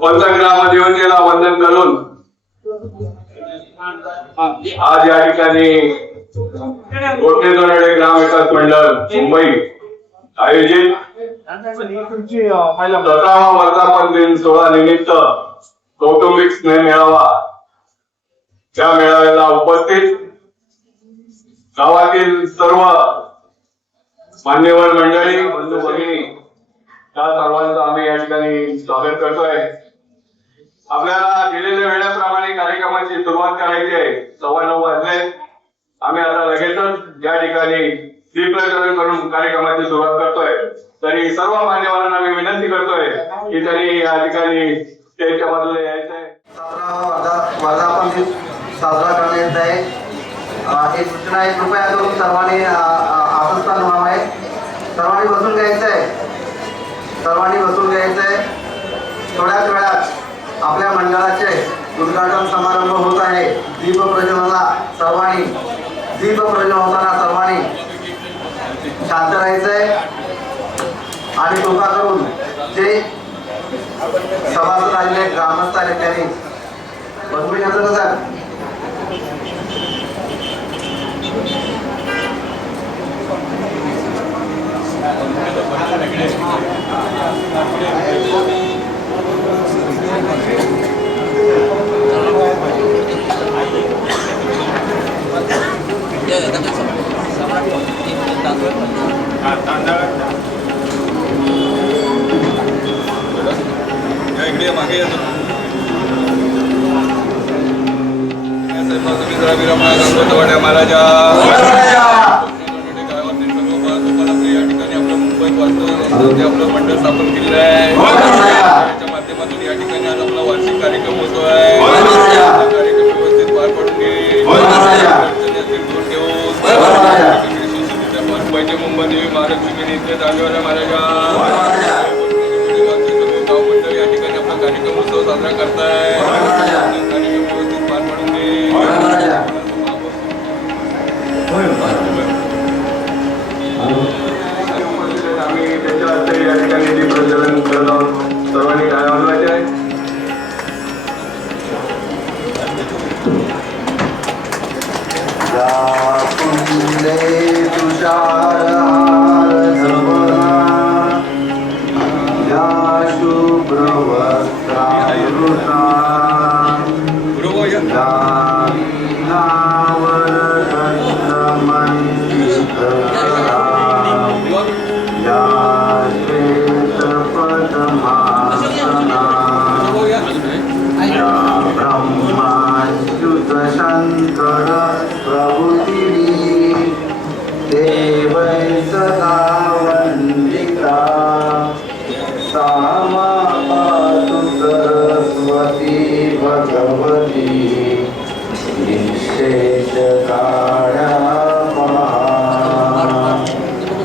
पंचग्रामात येऊन त्याला वंदन करून आज या ठिकाणी कोटणेतोरडे ग्राम विकास मंडळ मुंबई आयोजित 17वा वर्धापन दिन सोहळा निमित्त कौटुंबिक स्नेह मेळावा त्या मेळाव्याला उपस्थित गावातील सर्व मान्यवर मंडळी बंधू भगिनी त्या सर्वांचं आम्ही या ठिकाणी स्वागत करतोय। आपल्याला दिलेल्या वेळेप्रमाणे कार्यक्रमाची सुरुवात करायची आहे। 9:15 वाजले। आम्ही आता लगेचच या ठिकाणी दीपप्रज्वलन करून कार्यक्रमाची सुरुवात करतोय। तरी सर्व मान्यवरांना मी विनंती करतोय की त्यांनी या ठिकाणी स्टेजच्या बाजूला यायचंय। 17वा वर्धापन दिन साजरा करण्यात येत आहे। एक सूचना आहे, कृपया करून सर्वांनी आसनस्थान व्हावे। सर्वांनी बसून घ्यायचंय। थोड्याच वेळात आपल्या मंडळाचे उद्घाटन समारंभ होत आहे। दीप प्रज्वलन होताना सर्वांनी शांत राहायचंय आणि कृपा करून जे सभासद आलेले ग्रामस्थ आहेत त्यांनी बसून घ्यायचं का सर? इकडे मागे येतो गंगोतवाड्या महाराजा आपलं मंडळ स्थापन केलेलं आहे। त्याच्या माध्यमातून या ठिकाणी आज आपला वार्षिक कार्यक्रम होतोय। कार्यक्रम व्यवस्थित पार पडून मुंबईचे मुंबई देवी महालक्ष्मी नित्य दांडेवाला महाराजा गाव मंडळ या ठिकाणी आपला कार्यक्रम उत्सव साजरा करताय। कार्यक्रम व्यवस्थित पार पडून आम्ही त्याच्या हस्ते या ठिकाणी दीपप्रज्वलन करत आहोत। सर्वांनी काय वाजवायचे आहे?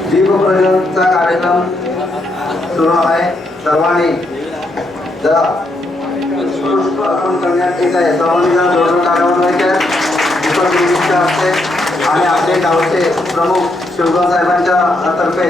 दीपप्रज्वलनचा कार्यक्रम सुरू आहे। सर्वांनी जरा पुष्प अर्पण करण्यात येत आहे। सर्वांनी जरा जोरदार टाळ्या दीपप्रज्वलनाच्या हस्ते आणि आपले गावचे प्रमुख शिवगाव साहेबांच्या तर्फे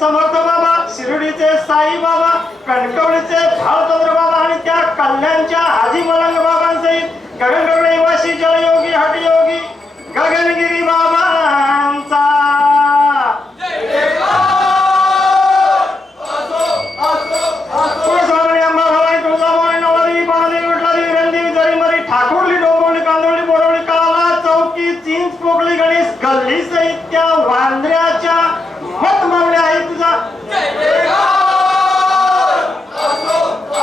समर्थ बाबा, शिर्डीचे साई बाबा, कणकवलीचे भालचंद्र बाबा आणि त्या कल्याणच्या हाजी मलंग बाबांसहित गगनगड निवासी जलयोगी हटयोगी गगनगिरी बाबांचा तुळजाभवानी, अंबाभवानी, तुळजाभवानी, नवदेवी, पानदेवी, विठलादेवी, रणदेवी, जरीमरी, ठाकूरली, डोंबिवली, कांदवली, बोरवली, काला, चौकी, चिंच, पोकळी, गणेश गल्ली सहित त्या वांद्र्याच्या मत मागण्या आहे तुझा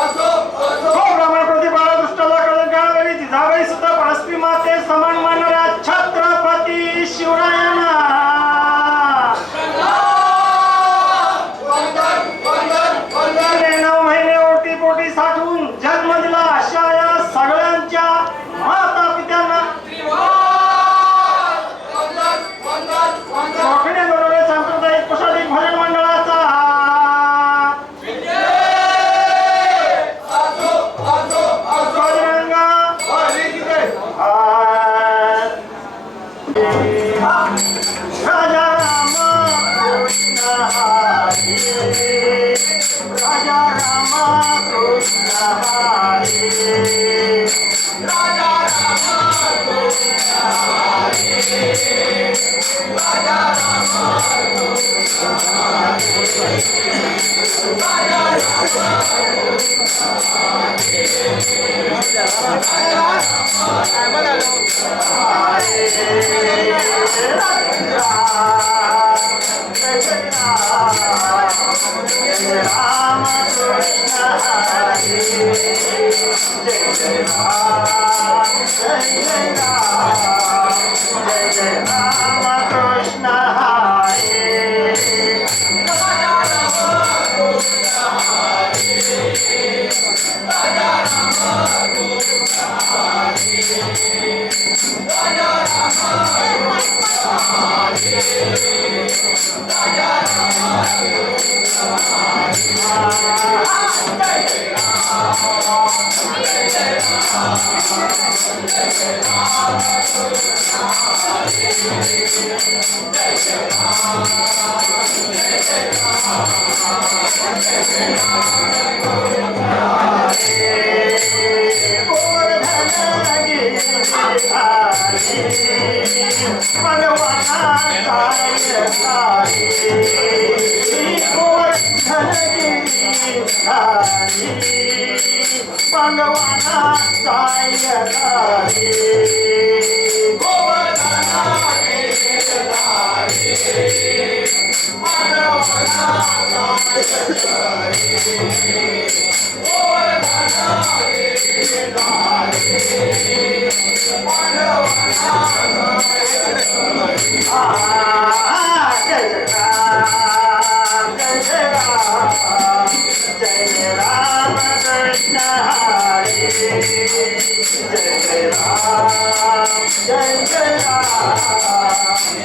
ब्राह्मण प्रतिपाला दुष्टाला कळंकाळी जिजाबाई सुद्धा परस्त्री माते समान मानणाऱ्या छत्रपती शिवरायांना नऊ महिने ओटी पोटी साठवून जन्म दिला अशा या सगळ्यांच्या माता पित्यांना कोकणी बरोबर सांप्रदायिक कुशाली भजन मंडळाचा राजा राम कृष्ण हरी, राजा राम कृष्ण हरी, राजा राम कृष्ण हरी, राजा राम कृष्ण हरी, राजा राम कृष्ण हरी, जय जय राम, जय जय राम, जय जय राम कृष्ण हरी, राजा राम कृष्ण हरी, राजा राम कृष्ण हरी, राजा राम कृष्ण हरी, राजा राम पांडवांना सायधारी गोवर्धना गिरधारी पांडवांना सायधारी गोवर्धना गिरधारी पांडवांना जय जय राम, जय राम कृष्ण हरी, जय जय राम, जय जय राम,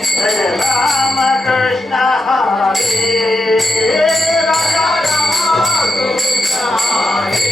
जय राम कृष्ण हरी, राजा राम कृष्ण हरी,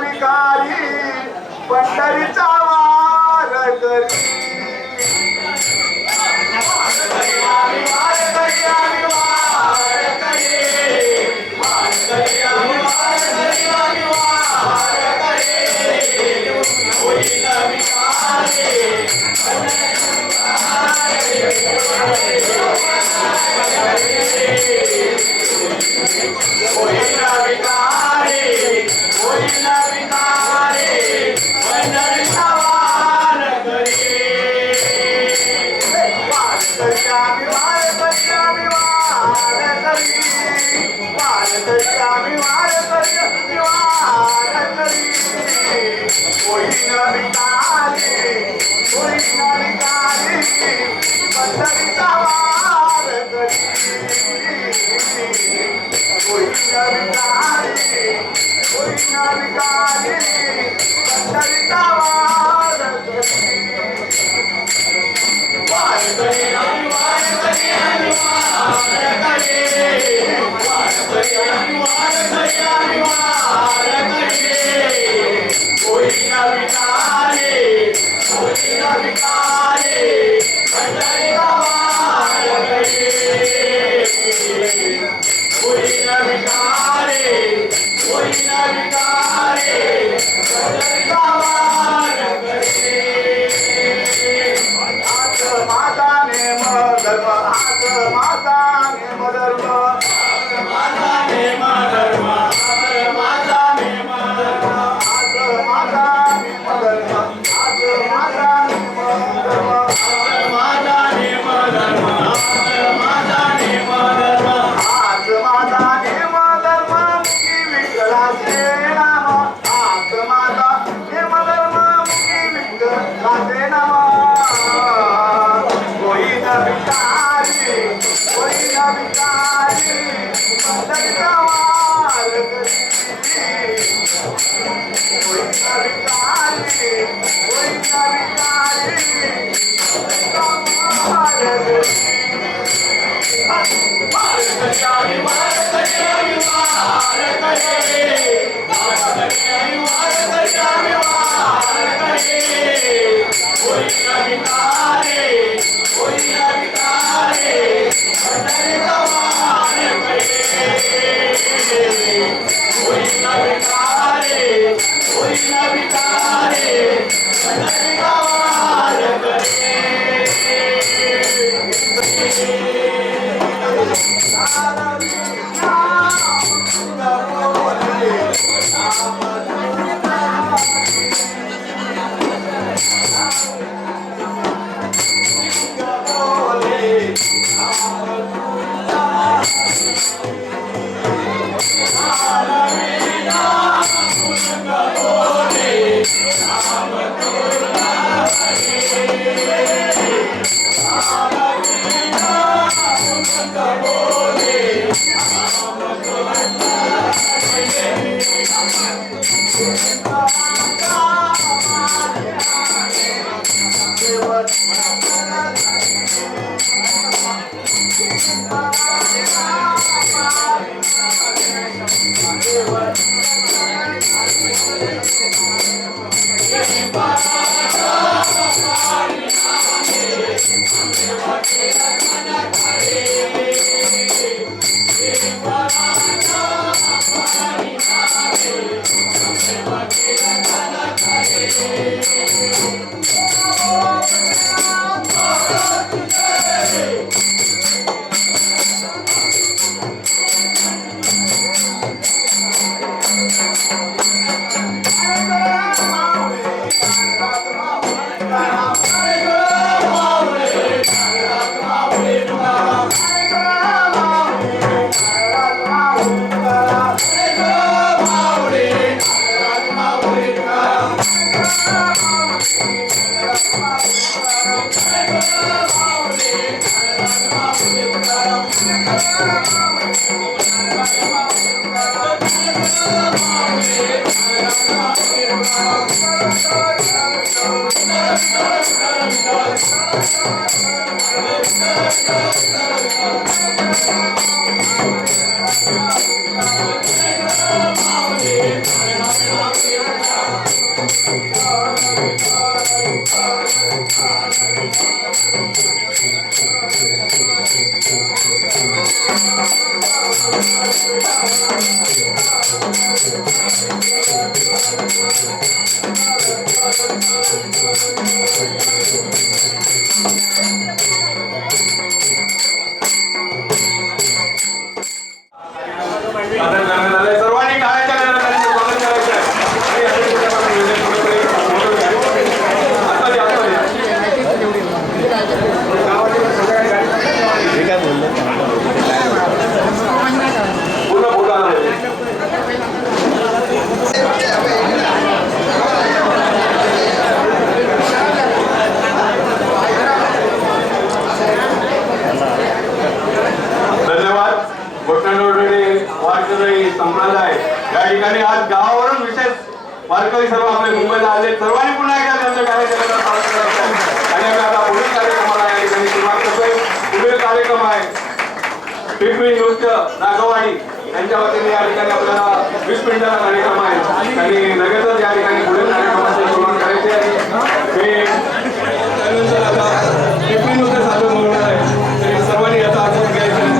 विकारी पंढरीचा वार करी माऊली सादर करण्यात आलंय. सर्वांनी टाळ्यांच्या गजरात त्यांचं स्वागत करायचं आहे. आणि अशा ठिकाणी आपण नियोजन कुठेतरी फोटो घ्या. आता द्या, आता द्या. पूर्ण फोटो आला पाहिजे. धन्यवाद. गोठणडोळे वारकरी संप्रदाय या ठिकाणी आज गावावरून विशेष वारकरी सर्व आपले मुंबईला आले. सर्वांनी पुन्हा एकदा त्यांच्या कार्यक्रमाला स्वागत करायचं आहे. आणि आम्ही आता पुढील कार्यक्रमाला या ठिकाणी सुरुवात करतोय. पुढील कार्यक्रम आहे पिपळी नृत्य नागवाडी यांच्या वतीने या ठिकाणी आपल्याला 20 मिनिटाचा कार्यक्रम आहे आणि लगेचच या ठिकाणी पुढील कार्यक्रमाची सुरुवात करायची आहे. हे त्यानंतर आता पिपळी नृत्य सादर होणार आहे. तरी सर्वांनी याचा आस्वाद घ्यायचा आहे.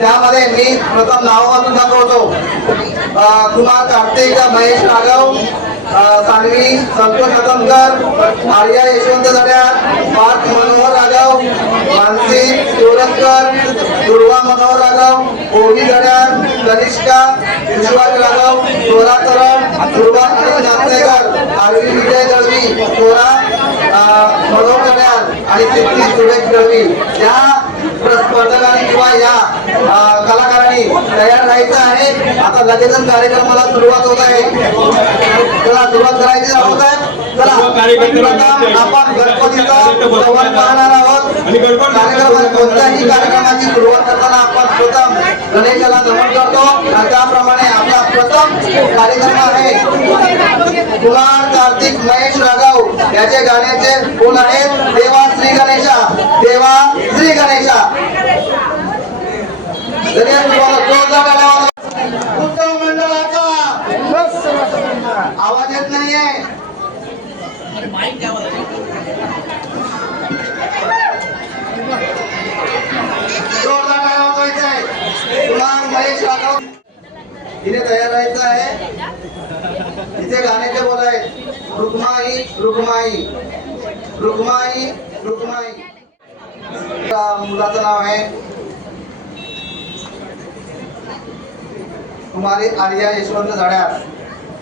त्यामध्ये मी प्रथम नाव वाचून दाखवतो. कुमार कार्तिक महेश राघव, सानवी संतोष अतमकर, आर्या यशवंत झड्याळ, पार्थ मनोहर राघव, मानसी शिवरकर, दुर्वा मनोहर राघव, ओवी झड्याळ, कनिष्का विश्वास राघव, सोरा करण, दुर्वा अनिल नाचनेकर, आरवी विजय दळवी, सोरा मनोहर झड्याळ आणि सिद्धी सुरेश दळवी या स्पर्धकांनी किंवा या कलाकारांनी तयार राहायचं आहे. आता लगेचच कार्यक्रमाला सुरुवात होत आहे. चला सुरुवात करायची होत आहे. चला आपण गणपतीचं संवाद पाहणार आहोत. कार्यक्रमात कोणत्याही कार्यक्रमाची सुरुवात करताना आपण प्रथम गणेशाला नमन करतो आणि त्याप्रमाणे आपला प्रथम कार्यक्रम आहे कुमार कार्तिक महेश राघव याचे गाण्याचे बोल आहेत देवा श्री गणेशा, देवा श्री गणेशा. उत्सव मंडळाचा आवाज येत नाहीये. जोरदार टाळ्या वाजवायच्या आहे. कुमार महेश राघव इथे तयार राहायचं आहे. इथे गाण्याचे बोल आहेत रुक्माई रुक्माई रुक्माई रुक्माई. मुलाचं नाव आहे कुमारी आर्या यशवंत झड्याळ.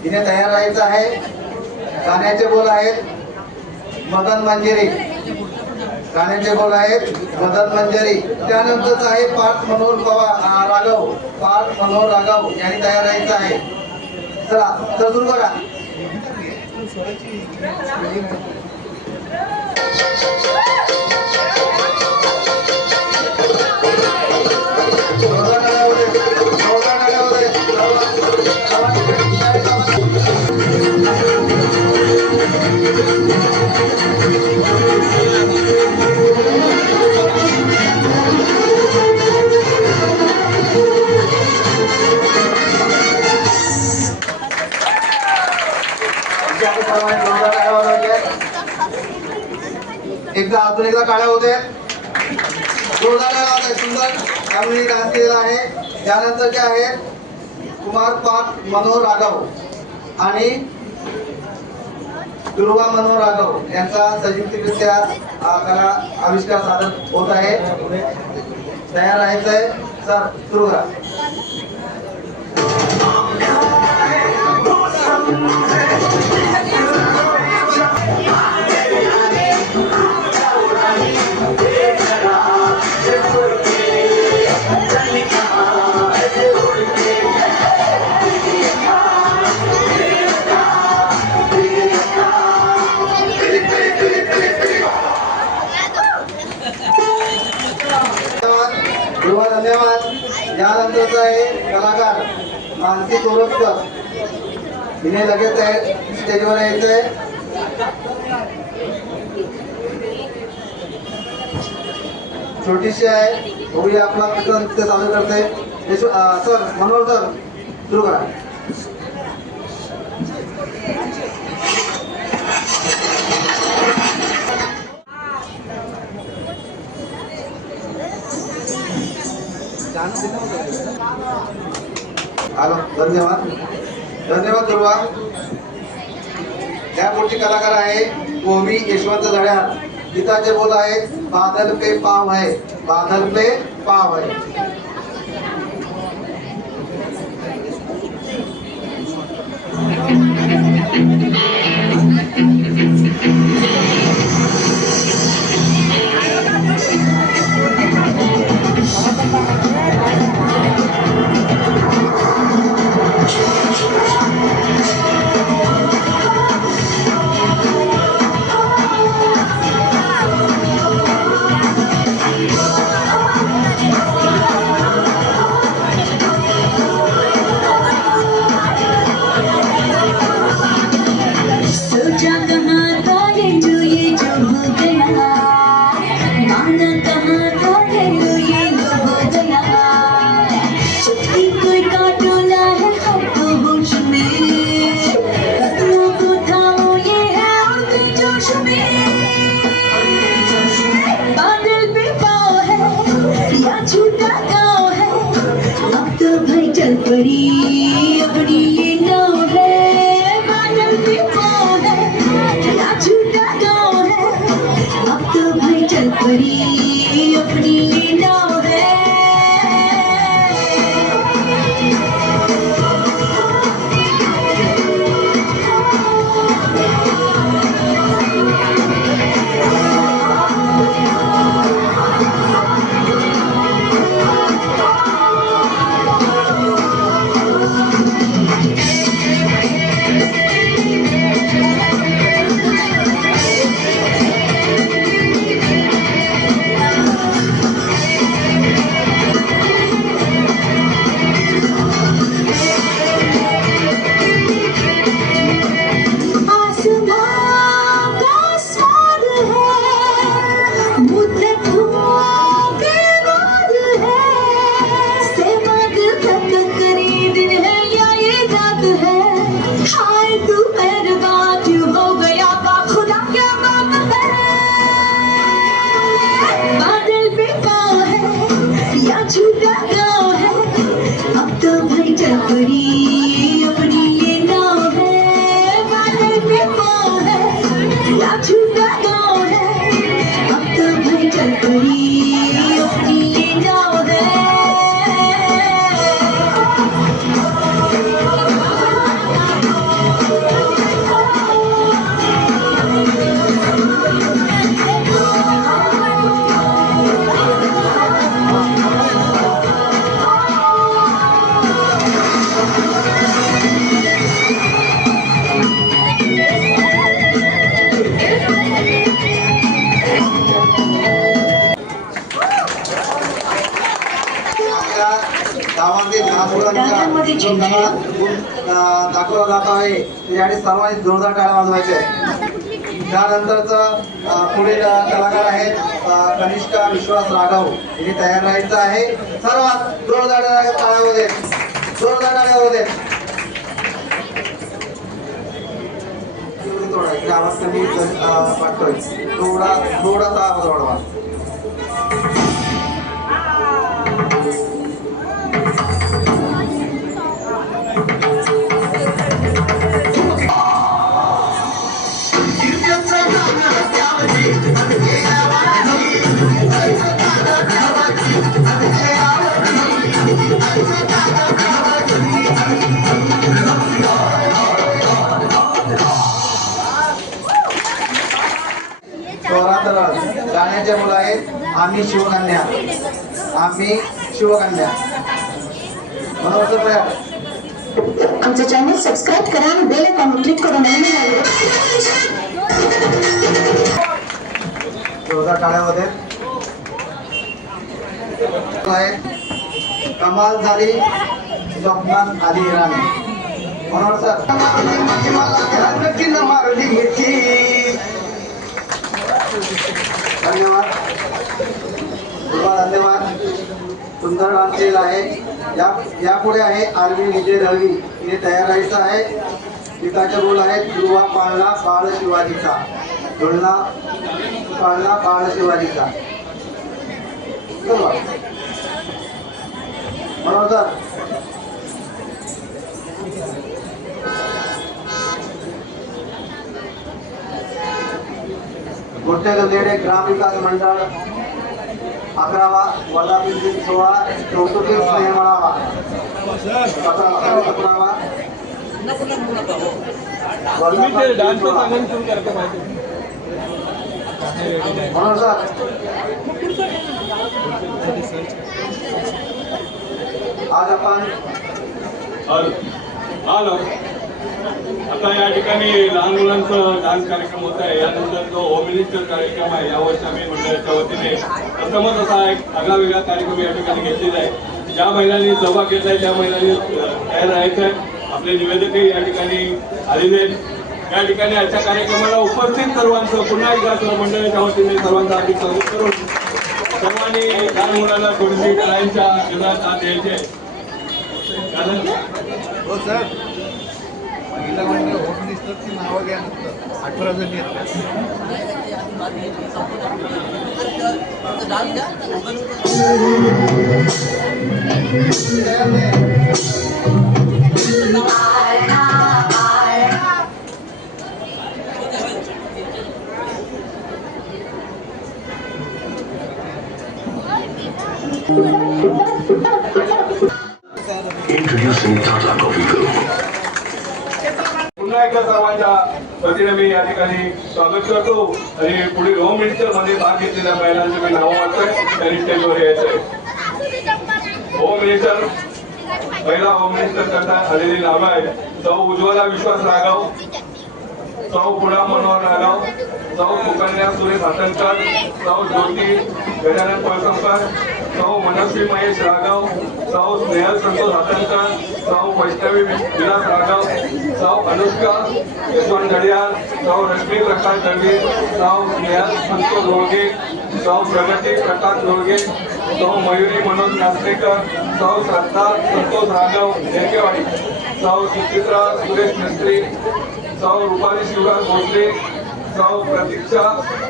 तिने तयार राहायचं आहे. गाण्याचे बोल आहेत मदन मंजिरी. गाण्याचे बोल आहेत मदन मंजिरी. त्यानंतरच आहे पार्थ मनोहर राघव. पार्थ मनोहर राघव यांनी तयार राहायचं आहे. चला तर सुरू करा. एकदा अजून एकदा काळ्या होते. जोरदार सुंदर त्यामुळे डान्स केलेला आहे. त्यानंतरचे आहेत कुमार पार्थ मनोहर राघव आणि दुर्वा मनोहर राघव यांचा संयुक्तरित्या कला आविष्कार सादर होत आहे. तयार राहायचंय. सर सुरू करा. धन्यवाद. यानंतरचा आहे कलाकार मानसी तोरटकर. हिने लगेच आहे स्टेजवर यायचंय. छोटीशी आहे होळी आपला नृत्य सादर करते. सर मनोहर सर सुरू करा. हॅलो, धन्यवाद धन्यवाद दुर्वा. या पुढची कलाकार आहे ओवी यशवंत जड्याळ. गीताचे बोल आहेत बादल पे पाव है, बादल पे पाव है. परी अपनी ये नाव है, बादल पे पाँव है, या झूठा गाँव है. अब तो भाई चल परी अपनी ये नाव है. दाखवला जात आहे त्यासाठी सर्वांनी जोरदार टाळ्या वाजवायचे. त्यानंतरच पुढील कलाकार आहेत कनिष्का विश्वास राघव. यांनी तयार राहायचं आहे. सर्वात जोरदार टाळ्या होऊ दे, जोरदार टाळ्या होऊ दे. थोडा इकडे आवाज कमी वाटतोय, थोडासा आवाज वाढवा. गाण्याचे मुलं आहेत आम्ही शिवकन्या, आम्ही शिवकन्या. आमचं चॅनल सबस्क्राईब करा आणि बेल आयकॉन क्लिक करून जोरदार टाळ्या होते. कमाल झाली स्वप्नात आली राणी. म्हणून सर धन्यवाद धन्यवाद. सुंदर डान्स केलेला आहे. यापुढे आहे आरवी विजय रवी. हे तयार राहायचं आहे. गीताचे बोल आहेत ध्रुवा पाळला बाळ शिवाजीचा, ढोलना पाळला बाळ शिवाजीचा. बरोबर गोष्टी ग्रामविकास मंडळ 11वा वर्धापन दिन सोहळा कौतुकिक स्नेह मेळावा 17वा म्हणून सर आज आपण हॅलो आता या ठिकाणी लहान मुलांचं डान्स कार्यक्रम होत आहे. यानंतर जो होम मिनिस्टर कार्यक्रम आहे यावर्षी आम्ही मंडळाच्या वतीने प्रथमच असा एक आगळा वेगळा कार्यक्रम या ठिकाणी घेतलेला आहे. ज्या महिलांनी सहभाग घेतलाय त्या महिलांनी तयार राहायचं आहे. आपले निवेदकही या ठिकाणी आलेले आहेत. या ठिकाणी आजच्या कार्यक्रमाला उपस्थित सर्वांचं पुन्हा एकदा मंडळाच्या वतीने सर्वांचं हार्दिक स्वागत करून सर्वांनी लहान मुलांना थोडीशी टाळ्यांच्या जीवनात हात द्यायचे. हो सर महिला मंडळ होम मिनिस्टरची नावं घ्या नंतर 18 जणी Introducing Tata Coffee Group. पुन्हा एकदा सर्वांच्या वतीने मी या ठिकाणी स्वागत करतो आणि पुढील होम मिनिस्टर मध्ये भाग घेतलेल्या महिलांचे मी नाव वाटतोय त्यांनी स्टेजवर यायचंय. होम मिनिस्टर पहिला होम मिनिस्टर करता आलेली नावं आहेत सौ उज्ज्वला विश्वास राघव, सौ पुणा मनोहर राघव, सौ सुकन्या सुरेश हातणकर, सौ ज्योती गजानन पळसमकर, सौ मनस्वी महेश राघव, सौ स्नेहल संतोष हातणकर, सौ वैष्णवी विलास राघव, सौ अनुष्का यशवंत घडियाळ, सौ रश्मी प्रकाश दळवी, सौ स्नेहल संतोष रोळगे, सौ प्रगती प्रकाश रोळगे, सौ मयुरी मनोज नाचणेकर, सौ श्रद्धा संतोष राघव देरकेवाडी, सौ सुचित्रा सुरेश मिस्त्री, सौ रुपाली शिवराज भोसले, सौ प्रतीक्षा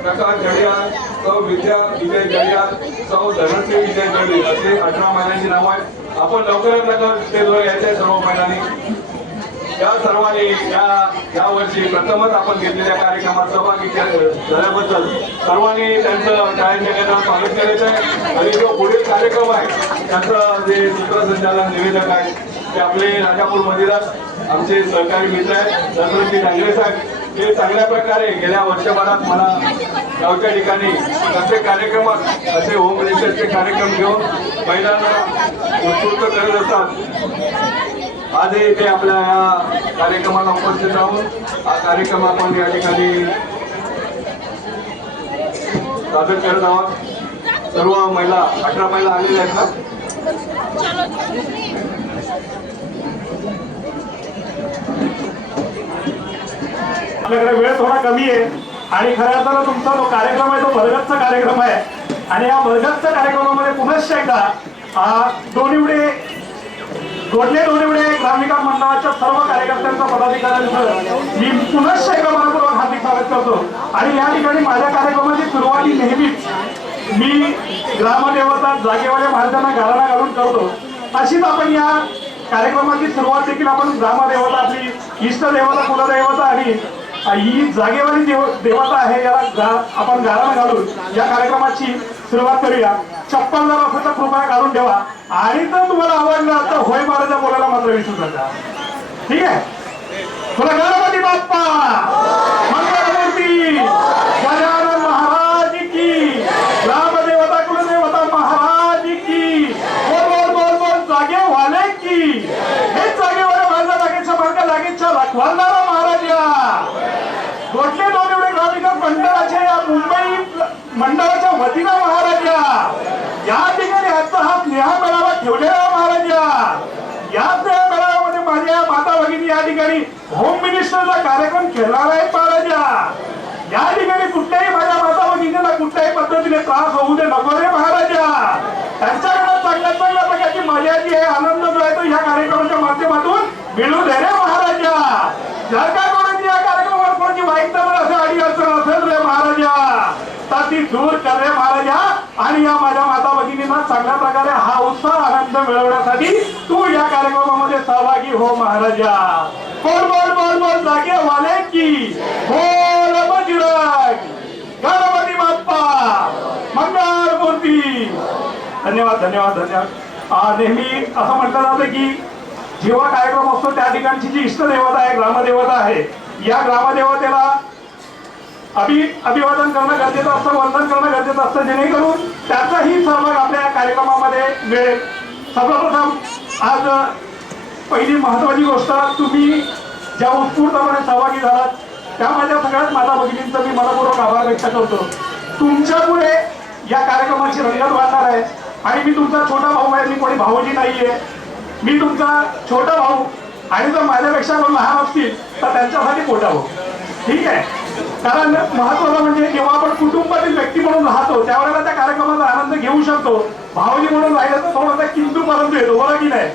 प्रकाश घडियाळ, सौ विद्या विजय घडियाळ, सौ धनश्री विजय घडियाळ असे 18 महिलांची नावं आहेत. आपण लवकरात लवकर स्टेजवर यायचे सर्व महिलांनी. या सर्वांनी या वर्षी प्रथमच आपण घेतलेल्या कार्यक्रमात सहभागी झाल्याबद्दल सर्वांनी त्यांचं टाळ्यांच्या गजरात स्वागत करायचं आहे. आणि जो पुढील कार्यक्रम आहे त्याचं जे सूत्रसंचालन निवेदक आहे ते आपले राजापूर मधीलच आमचे सहकारी मित्र आहेत दशरथजी डांगरे साहेब. हे चांगल्या प्रकारे गेल्या वर्षभरात मला गावच्या ठिकाणी प्रत्येक कार्यक्रमात असे होम मिनिस्टरचे कार्यक्रम घेऊन महिलांना उत्स्फूर्त करत असतात. आजही ते आपल्या या कार्यक्रमाला उपस्थित राहून हा कार्यक्रम आपण या ठिकाणी सादर करत आहोत. सर्व महिला 18 महिला आलेल्या आहेत ना. आपल्याकडे वेळ थोडा कमी आहे आणि खऱ्या अर्थानं तुमचा जो कार्यक्रम आहे तो भरगतचा कार्यक्रम आहे आणि या भरगतच्या कार्यक्रमामध्ये पुनश्च एकदा दोनिवडे ग्रामविकास मंडळाच्या सर्व कार्यकर्त्यांचा पदाधिकाऱ्यांचं मी पुनश्च एकदा मनपूर्वक हार्दिक स्वागत करतो. आणि या ठिकाणी माझ्या कार्यक्रमाची सुरुवाती नेहमीच मी ग्रामदेवता जागेवाल्या महाराजांना गाराणा घालून करतो. अशीच आपण या कार्यक्रमाची सुरुवात देखील आपण ग्रामदेवता आपली इष्टदेवता कुलदेवता आणि ही जागेवाली देवता आहे याला आपण गाराणा घालून या कार्यक्रमाची सुरुवात करूया. 56 वर्षाचा कृपया काढून ठेवा आणि जर तुम्हाला आवडलं तर होय महाराजा बोलायला मात्र विसरू नका. ठीक आहे. तुला गणपती बाप्पा मंगलमूर्ती गजानन महाराज की ग्रामदेवता कुलदेवता महाराज की बोल बोल बोल जागेवाले की हे जागेवाले माझा लागेच्या मार्गा लागेच्या रखवालदारा महाराजा गोटले दोनिवडे ग्रामविकास मंडळाच्या या मुंबई मंडळाच्या वतीनं महाराजा या ठिकाणी आजचा हा स्नेहा मेळावा ठेवलेला महाराजा. या स्नेहा मेळाव्यामध्ये माझ्या माता भगिनी या ठिकाणी होम मिनिस्टरचा कार्यक्रम खेळणार आहेत महाराजा. या ठिकाणी कुठल्याही माझ्या माता भगिनीला कुठल्याही पद्धतीने त्रास होऊ दे नको रे महाराजा. त्यांच्याकडे चांगल्या प्रकारची मजा जी आहे आनंद जो आहे तो या कार्यक्रमाच्या माध्यमातून मिळू दे रे महाराजा. जर का कोणाची या कार्यक्रमावर कोणाची वाईट असे अडी अडचण असेल रे महाराजा तर ती दूर कर रे महाराजा. आणि या माझ्या माता भगिनींना चांगल्या प्रकारे हा उत्साह आनंद मिळवण्यासाठी तू या कार्यक्रमामध्ये सहभागी जागी हो महाराजा, बोल बोल बोल बोल जागे वाले की बोल बजरंग गणपती बाप्पा मंगल मूर्ती. धन्यवाद धन्यवाद धन्यवाद. नेहमी असं म्हटलं जातं की जेव्हा कार्यक्रम असतो त्या ठिकाणची जी इष्टदेवता आहे, ग्रामदेवता आहे, या ग्रामदेवतेला अभिवादन करणं गरजेचं असतं, वंदन करणं गरजेचं असतं, जेणेकरून त्याचाही सहभाग आपल्या या कार्यक्रमामध्ये मिळेल. सर्वप्रथम आज पहिली महत्वाची गोष्ट, तुम्ही ज्या उत्स्फूर्तपणे सहभागी झालात त्या माझ्या सगळ्याच माता भगिनींचा मी मनपूर्वक आभार व्यक्त करतो. तुमच्यामुळे या कार्यक्रमाची रंगत वाढणार आहे. आणि मी तुमचा छोटा भाऊ आहे, मी कोणी भाऊजी नाहीये, मी तुमचा छोटा भाऊ. आणि जर माझ्यापेक्षा कोण लहान असतील तर त्यांच्यासाठी मोठा भाऊ. ठीक आहे. कारण महत्वाचं म्हणजे जेव्हा आपण कुटुंबातील व्यक्ती म्हणून राहतो त्यावेळेला त्या कार्यक्रमाचा आनंद घेऊ शकतो. भाऊजी म्हणून राहिलं तर थोडासा किंतु परंतु येतो, बरोबर की नाही?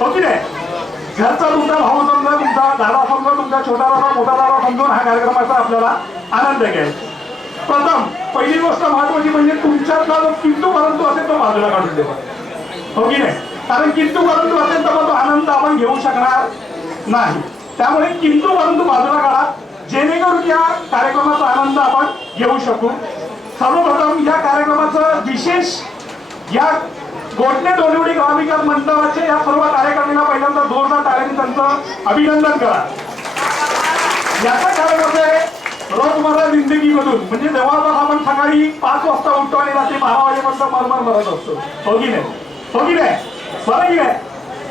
हो की नाही? घरचा तुमचा भाऊ समजा, तुमचा दादा समजा, तुमचा छोटा दादा मोठा दादा समजून हा कार्यक्रमाचा आपल्याला आनंद घ्यायचा. प्रथम पहिली गोष्ट महत्वाची म्हणजे तुमच्यातला जो किंतु परंतु असेल तो बाजूला काढून देवा. हो की नाही? कारण किंतु परंतु असेल तर तो आनंद आपण घेऊ शकणार नाही. त्यामुळे किंतु परंतु बाजूला काढा, जेणेकरून या कार्यक्रमाचा आनंद आपण घेऊ शकू. सर्वप्रथम या कार्यक्रमाचं विशेष या गोठणे डोंबिवली ग्रामविकास मंडळाचे या सर्व कार्यकर्त्यांना पहिल्यांदा जोरदार टाळ्यांनी त्यांचं अभिनंदन करा. याचं कारण असं आहे, रोजमर्रा जिंदगीमधून म्हणजे जवळपास आपण सकाळी 5 वाजता उठतो आणि रात्री 12 वाजेपर्यंत मरमर मरत असतो. हो की नाही? हो की नाही? बरं की नाही?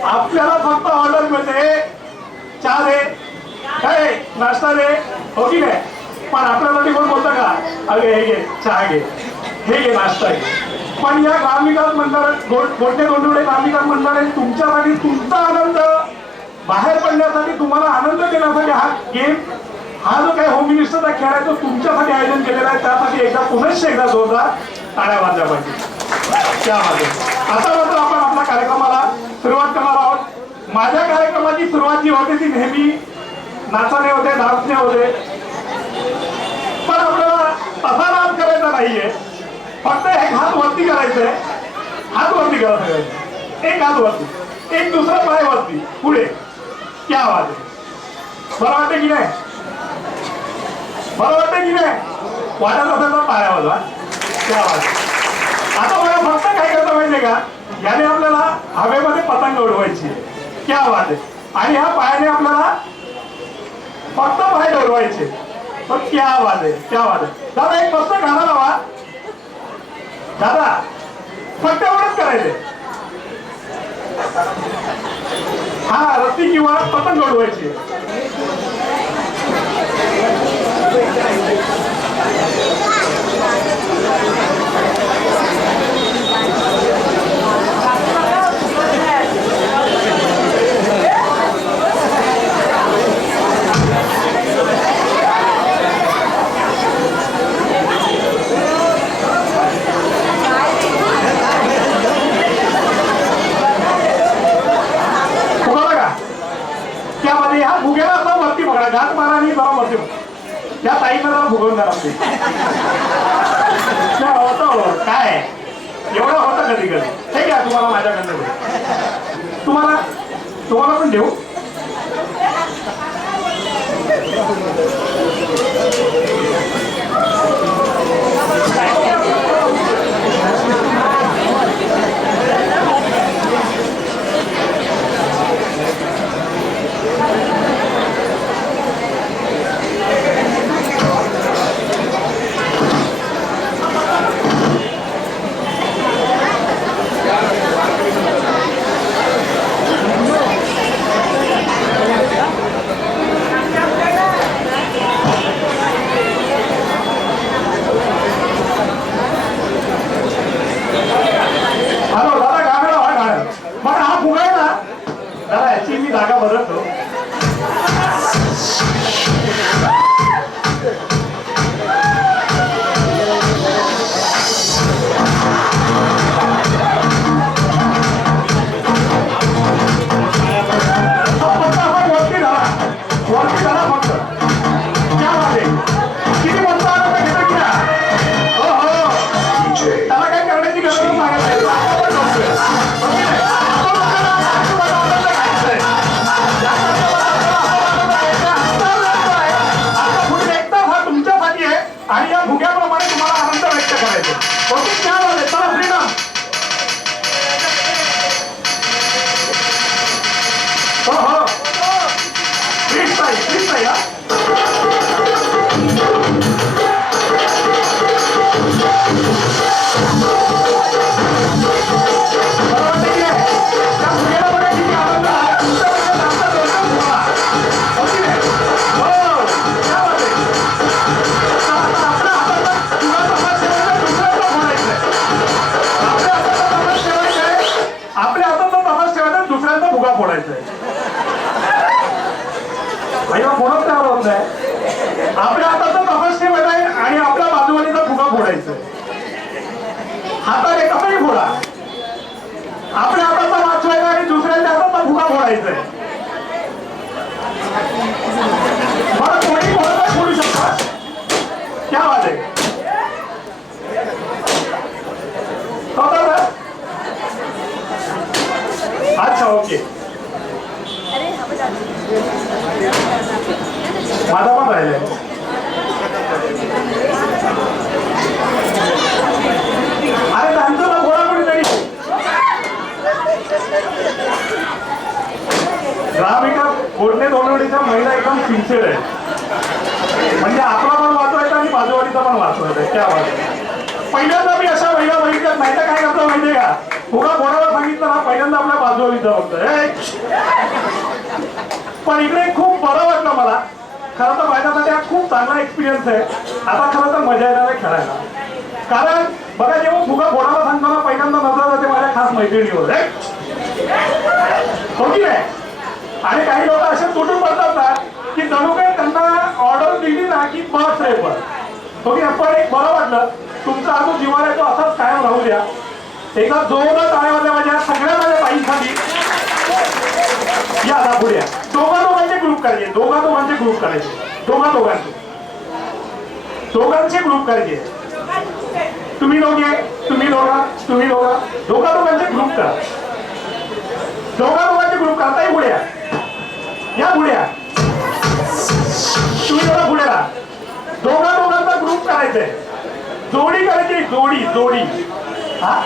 आपल्याला फक्त ऑर्डर मिळते, चहा दे, काय नाश्ता दे. हो की नाही? पण आपल्यासाठी कोण बोलतं का, अगे हे घे चहा घे, हे घे नाश्ता घे. पण या ग्रामविकास मंडळ गोठणे डोंबिवली ग्रामविकास मंडळाने तुमच्यासाठी तुमचा आनंद बाहेर पडण्यासाठी, तुम्हाला आनंद देण्यासाठी हा गेम, हा जो काही होम मिनिस्टरचा खेळ आहे तो तुमच्यासाठी आयोजन केलेला आहे. त्यासाठी पुनश्च एकदा जोरदार टाळ्या वाजल्या पाहिजे. त्यामध्ये आता मात्र आपण आपल्या कार्यक्रमाला सुरुवात करणार आहोत. माझ्या कार्यक्रमाची सुरुवात जी होते ती नेहमी नाचाने होते, डान्सने होते. पण आपल्याला तसा डान्स करायचा नाहीये, फक्त एक हात वरती करायचंय, हात वरती करायचं, एक हात वरती, एक दुसरा पाय वरती, पुढे. क्या आवाज आहे? बरं वाटतं की नाही? बरं वाटतं की नाही? वाटत असेल तर पाया वाजवा. क्या आवाज. आता मला फक्त काय करता माहितीये का, याने आपल्याला हवेमध्ये पतंग उडवायची. क्या आवाज आहे. आणि ह्या पायाने आपल्याला फक्त पाय उडवायचे. पण क्या आवाज आहे, क्या आवाज आहे. दादा एक मस्त गाणं लावा दादा, फक्त एवढंच करायचंय. हा रस्सी किंवा पतंग उडवायची. फुग्याला असा वरती बघा, घात मारा आणि जरा वरती बघा. या ताईंना जरा फुगवून द्या. होतं काय एवढं होतं कधी कधी. हे घ्या तुम्हाला माझ्याकडनं, तुम्हाला पण देऊ. करायचंय. मला कोणी बोलता बोलू शकतात. क्या बात आहे. होता ना? अच्छा ओके. माझा पण राहिलाय. अरे त्यांचं ना गोळा कोणीतरी ग्रामविकास गोडणे दोनवडीच्या महिला एकदम सिन्सिअर आहे. म्हणजे आपला पण वाचवायचा आणि बाजूवाडीचा पण वाचवायचा आहे. क्या बात. पहिल्यांदा मी अशा महिला बघितल्यात. नाही तर काय करतो माहितीये का, थोडा बोलायला सांगितलं ना पहिल्यांदा आपल्या बाजूवाडीचा बघतोय. पण इकडे खूप बरं वाटलं मला. खरं तर माझ्यासाठी हा खूप चांगला एक्सपिरियन्स आहे. आता खरं तर मजा येणार आहे खेळायला. कारण बघा जेव्हा फुगा फोडायला सांगताना पहिल्यांदा नजर जाते माझ्या खास मैत्रिणीवर. हो की नाही. आणि काही लोक असे तुटून पडतात ना की जणू काही त्यांना ऑर्डर दिली ना की बस रे बस. हो की पण एक बरं वाटलं. तुमचा हा जो जीवन आहे तो असाच कायम राहू द्या. एकदा जोरदार टाळ्या वाजल्या माझ्या सगळ्या माझ्या ताईंसाठी. या आता पुढे दोघांचे ग्रुप करायचे. दोघांचे ग्रुप करायचे. दोघांचे ग्रुप करायचे. तुम्ही दोघे तुम्ही दोघांचे ग्रुप करा. दोघांचे ग्रुप करताय पुढे या पुढे तुम्ही जरा पुढे राहा. दोघांचा ग्रुप करायचंय. जोडी करायची. जोडी हा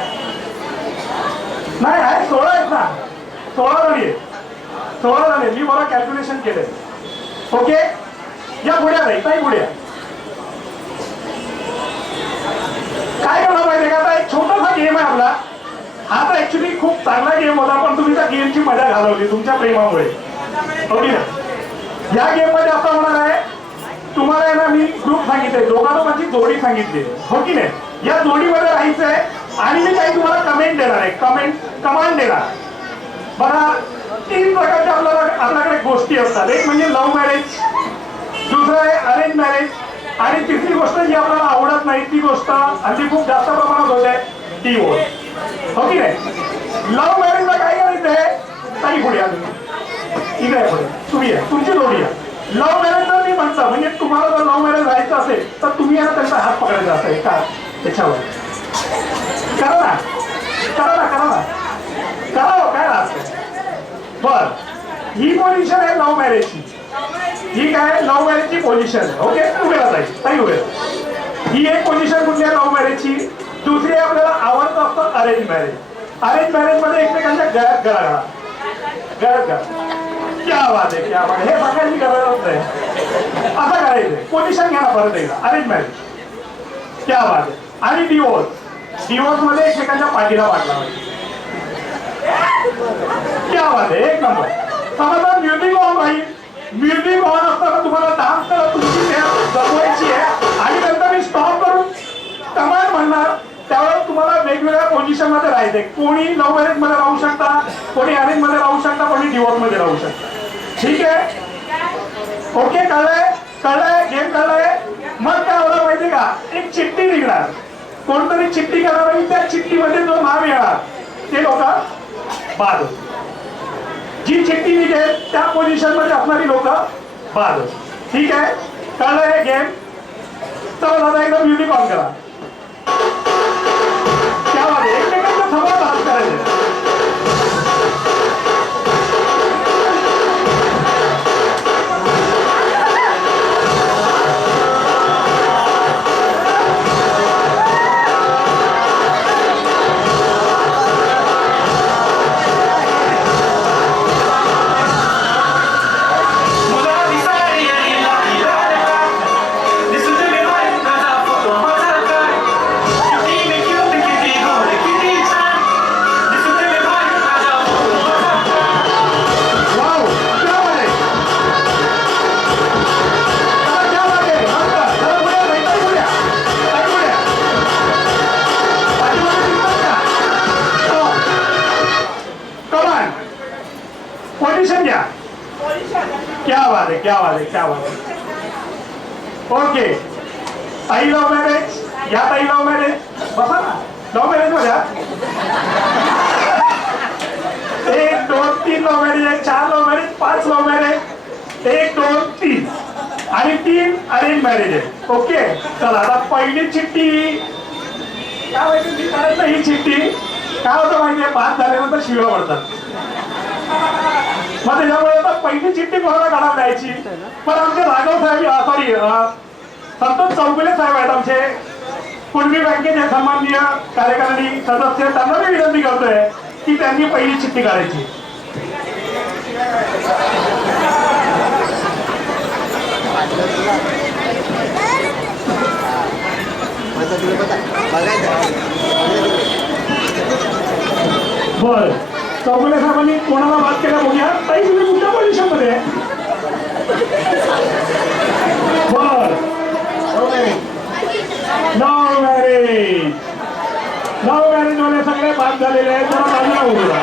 नाही आहे 16 आहेत ना. 16 जणी आहे. 16 जणी. मी मला कॅल्क्युलेशन केलंय. ओके या पुढे नाही ताई पुढे. काय करणार माहितीये का, आता एक छोटासा गेम आहे आपला. हा तर ऍक्च्युली खूप चांगला गेम होता पण तुम्ही त्या गेमची मजा घालवली तुमच्या प्रेमामुळे. ओके या गेम मध्ये असं होणार आहे, तुम्हाला आहे ना मी ग्रुप सांगितले, दोघांची जोडी सांगितली. हो की नाही. या जोडीमध्ये राहायचंय आणि मी काही तुम्हाला कमेंट देणार आहे. कमांड देणार. बघा 3 प्रकारच्या आपल्याकडे गोष्टी असतात. एक म्हणजे लव्ह मॅरेज, दुसरं आहे अरेंज मॅरेज आणि तिसरी गोष्ट जी आपल्याला आवडत नाही ती गोष्ट आणि ती खूप जास्त प्रमाणात होते डिवोर्स. हो की नाही. लव्ह मॅरेजला काय करायचंय, ताई पुढे या तुम्ही. इकडे पुढे तुम्ही या. तुमची जोडी या. लव्ह मॅरेज जर मी म्हणता म्हणजे तुम्हाला जर लव्ह मॅरेज राहायचं असेल तर तुम्ही यांना त्यांचा हात पकडायचा असेल का त्याच्यावर. करा ना काय राहत. बर ही पोझिशन आहे लव्ह मॅरेजची. ही काय लव्ह मॅरेजची पोझिशन आहे. ओके उभे राहता ताई उभे. ही एक पोझिशन कुठली आहे लव्ह मॅरेजची. दुसरी आपल्याला आवडतं असतं अरेंज मॅरेज. अरेंज मॅरेज मध्ये एकमेकांच्या गळ्यात गळा. क्या बात आहे. हे बघायची गरज नाही. असं करायचंय. पोझिशन घ्या ना परत एकदा. अरेंज मॅरेज क्या बात आहे. आणि डिवोर्स मध्ये एकमेकांच्या पाठीला पाडला पाहिजे. क्या बात आहे. एक नंबर. समजा म्युझिक ऑन राहील. म्युझिक ऑन असताना तुम्हाला डान्स करत तुमची जमवायची आहे आणि नंतर मी स्टॉप करून कमांड म्हणणार त्यावेळेस तुम्हाला वेगवेगळ्या पोझिशन मध्ये राहायचंय. कोणी लव्ह मॅरेज मध्ये राहू शकता, कोणी अरेंज मध्ये राहू शकता, कोणी डिवोर्स मध्ये राहू शकता. ठीक आहे. ओके कळलंय गेम कळलंय. मग काय होणार माहितीये का, एक चिठ्ठी निघणार. कोणतरी चिठ्ठी करणार आणि त्या चिठ्ठीमध्ये जो नाव येणार ते लोक बाद होतील. जी चिठ्ठी निघेल त्या पोझिशन मध्ये असणारी लोक बाद होतील. ठीक आहे कळलंय गेम. चला दादा एकदा म्युझिक ऑन करा. त्यामध्ये एकमेकांचा संवाद हात करायचे. पोझिशन घ्या. क्या बात है. ओके ताई लव्ह मॅरेज. या ताई लव्ह मॅरेज. बसा ना लव्ह मॅरेज मध्ये. 1 2 3 लव्ह मॅरेज आहे, 4 लव्ह मॅरेज, 5 लव्ह मॅरेज, 1 2 3 आणि 3 अरेंज मॅरेज आहे. ओके, चला आता पहिली चिठ्ठी काय माहिती ती काढत नाही. ही चिठ्ठी काय होतं माहितीये, पास झाल्यानंतर शिव्या पडतात. मग त्याच्यामुळे आता पहिली चिठ्ठी कोणाला काढायला द्यायची. पण आमचे राघव साहेब, सॉरी संतोष चौगुले साहेब आहेत आमचे पूर्वी बँकेचे सन्माननीय कार्यकारिणी सदस्य. त्यांना मी विनंती करतोय की त्यांनी पहिली चिठ्ठी काढायची. बर, चौगुले साहेबांनी कोणाला बात केला बघूया. ताई तुम्ही कुठल्या पोझिशन मध्ये? बर, लव्ह मॅरेज. लव्ह मॅरेज वाले सगळे बाद झालेले आहेत. जरा बाजूला होऊ द्या.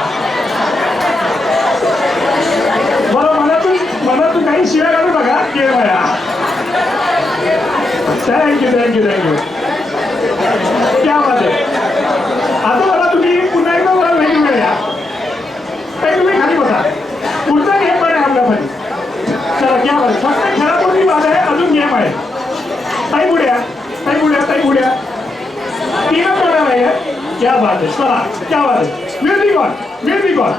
बरं, मनातून काही शिव्या काढू नका. गेम आहे. Thank you thank you thank you. क्या बात आहे. आता मला तुम्ही पुन्हा एकदा मला वेगळी मिळ्या. काही तुम्ही खाली बसा. पुढचा गेम पण आहे आपल्यासाठी. चला, क्या बात आहे. फक्त खेळापुरती बात आहे, अजून गेम आहे. ताई पुढ्या, ताई पुढ्या, ताई पुढ्या. 3 तोडा नाही आहे. क्या बात आहे. चला, क्या बात आहे. Music on, music on.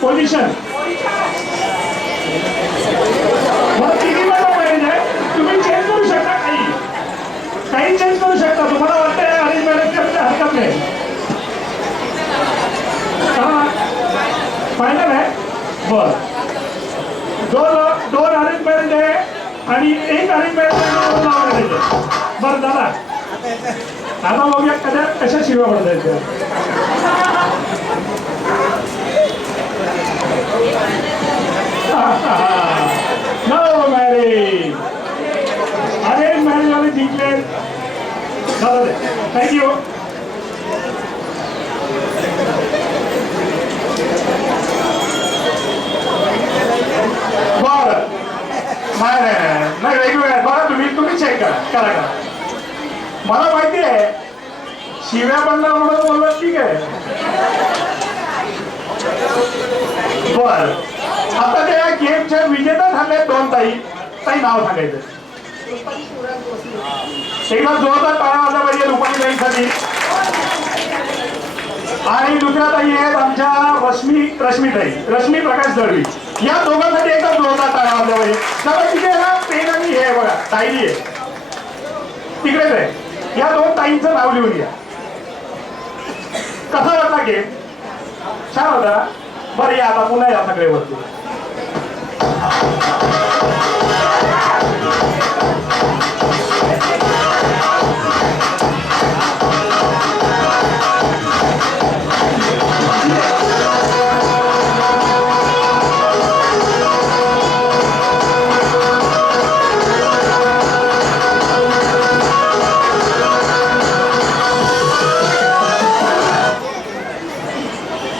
Position मला किती वेळा पाहिजे. तुम्ही चेंज करू शकता, काही चेंज करू शकता. तुम्हाला वाटतंय अरेंज मॅरेज हरकत नाही. फायनल आहे. बर, 2 अरेंज मॅरेज आहे आणि 1 अरेंज मॅरेज आहे. बरं दादा, आता बघूया कशा शिव्या पडतायच्या. लव्ह मॅरेज, अरेंज मॅरेज वाले जिंकले. थँक्यू. बरं, नाही वेगवेगळ्या. बघा तुम्ही चेक करा. मला माहिती आहे शिव्या पडणार म्हणून बोललो. ठीक आहे. बर, आता त्या गेमच्या विजेता झाले 2 ताई. ताई नाव सांगायचं. एकदा जोरदार टाळ्या वाजला पाहिजे रुपाली ताईंसाठी. आणि दुसऱ्या ताई आहेत आमच्या रश्मी ताई, रश्मी प्रकाश दळवी. या दोघांसाठी एकदा जोरदार टाळ्या वाजल्या पाहिजे. त्यामुळे तिथे ना पेन आणि हे बघा डायरी आहे तिकडेच आहे. या 2 ताईंचं नाव लिहून घ्या. कसा वाटला गेम? छान होता. बरं, या आता पुन्हा या सगळे वरती.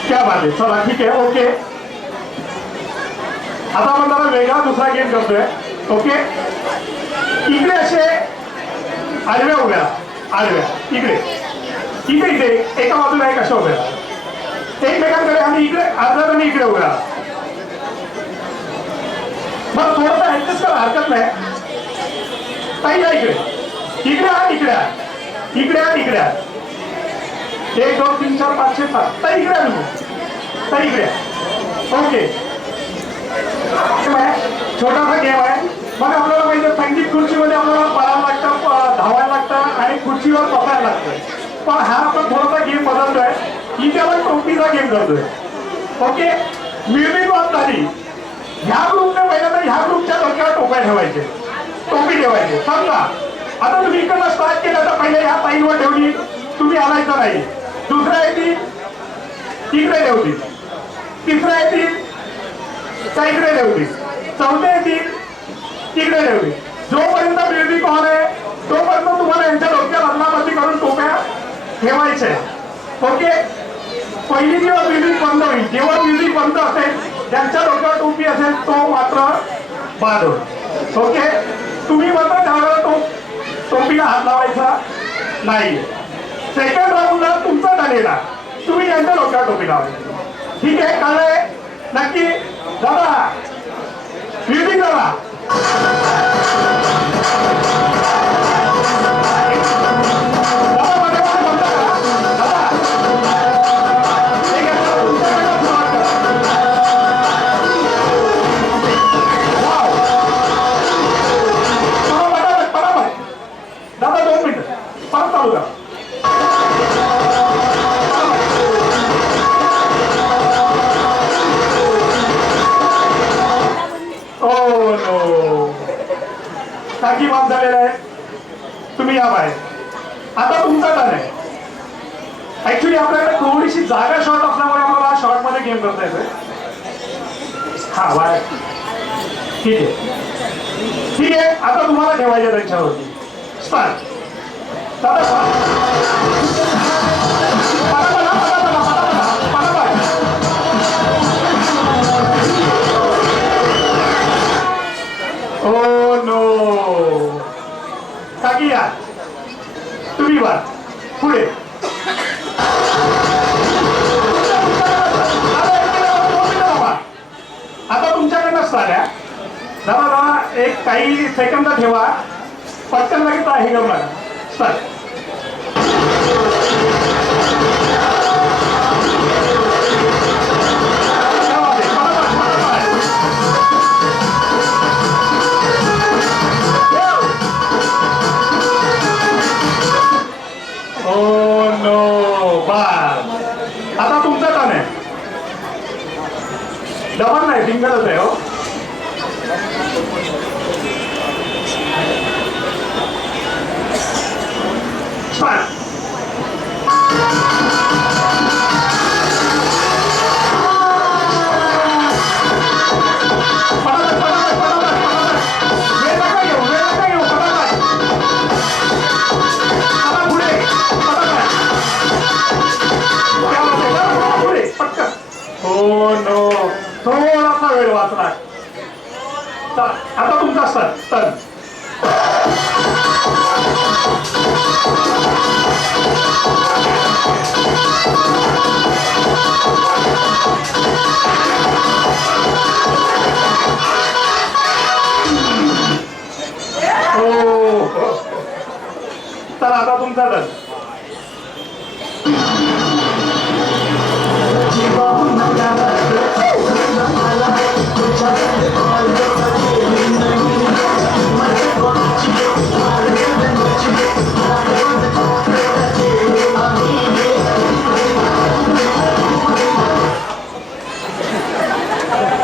क्या बात आहे. चला ठीक आहे. ओके, आता आपण जरा वेगळा दुसरा गेम करतोय. ओके, इकडे असे आडव्या उभ्या, आडव्या इकडे इकडे इकडे एका बाजूला एक अशा उभ्या एकमेकांकडे आणि इकडे अर्ध्या आणि इकडे उभ्या. बरं, थोडंसं ऍडजस्ट करा, हरकत नाही. ताई या इकडे, इकडे आहात, इकडे आहात, इकडे आहात, इकडे आहात. 1 2 3 4 5 6 7. ताई इकडे आहे. ताई इकडे. ओके, छोटासा गेम आहे. मग आपल्याला माहिती संगीत खुर्चीमध्ये आपल्याला पळायला लागतं, धावायला लागतं आणि खुर्चीवर बसायला लागतं. पण हा आपण थोडासा गेम बदलतोय. इथे आपण टोपीचा गेम करतोय. ओके, म्युझिक ऑन झाली. ह्या ग्रुपने पहिल्यांदा ह्या ग्रुपच्या डोक्यावर टोप्या ठेवायचे, टोपी ठेवायचे. समजा आता तुम्ही इकडनं स्टार्ट केलं तर पहिले ह्या ताईंवर ठेवली, तुम्ही आलायचं नाही. दुसऱ्या येतील इकडे ठेवली, तिसऱ्या येतील त्या इकडे ठेवली, चौथ्या येतील इकडे ठेवली. जोपर्यंत म्युझिक ऑन आहे तोपर्यंत तुम्हाला यांच्या डोक्यात अदलाबदली करून टोप्या ठेवायच्या. ओके, पहिली जेव्हा म्युझिक बंद होईल, जेव्हा म्युझिक बंद असेल ज्यांच्या डोक्यावर टोपी असेल तो मात्र बाद होईल. ओके, तुम्ही मात्र त्यावेळेला टोपीला हात लावायचा नाही. सेकंड राऊंडला तुमचा झालेला तुम्ही यांच्या डोक्यावर टोपी लावायची. ठीक आहे, कळलंय नक्की? दादा म्युझिक दादा. दादा 2 मिनिट परत चालू करा. टाकी माफ झालेला आहे. तुम्ही या बाहेर. आता तुमचा टर्न आहे. ऍक्च्युली आपल्याकडे थोडीशी जागा शॉर्ट असल्यामुळे आम्हाला शॉर्ट मध्ये गेम करता येतोय. हा बाहेर. ठीक आहे ठीक आहे, आता तुम्हाला ठेवायचे त्यांच्यावरती. स्टार्ट. ओ नो, काकी या तुम्ही वा पुढे. आता तुमच्याकडनं झाल्या. दादा एक काही सेकंद ठेवा, पटकन लगेच हे करू नका. स्टार्ट. ओ नो, बास. आता तुमचं टर्न आहे. डबल नाही, सिंगलच आहे. हो स्टार्ट. थोडासा वेळ वाचला. आता तुमचा टर्न. तर आता तुमचा टर्न.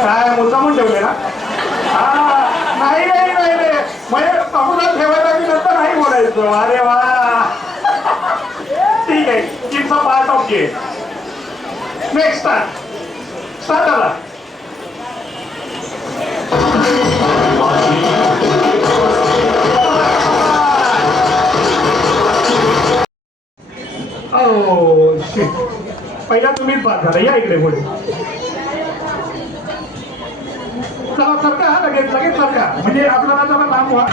काय मुद्दामून ठेवले ना? नाही नाही नाही नाही, म्हणजे अगोदर ठेवायला की नंतर नाही बोलायचं. अरे वा, ठीक आहे. It's a part of game. Next start. Start झाला. ओ शिट, पहिला तुम्हीच बाद झाला. या इकडे पुढे. चला सरका, हा लगेच लगेच सरका, म्हणजे आपल्याला जरा लांब व्हा.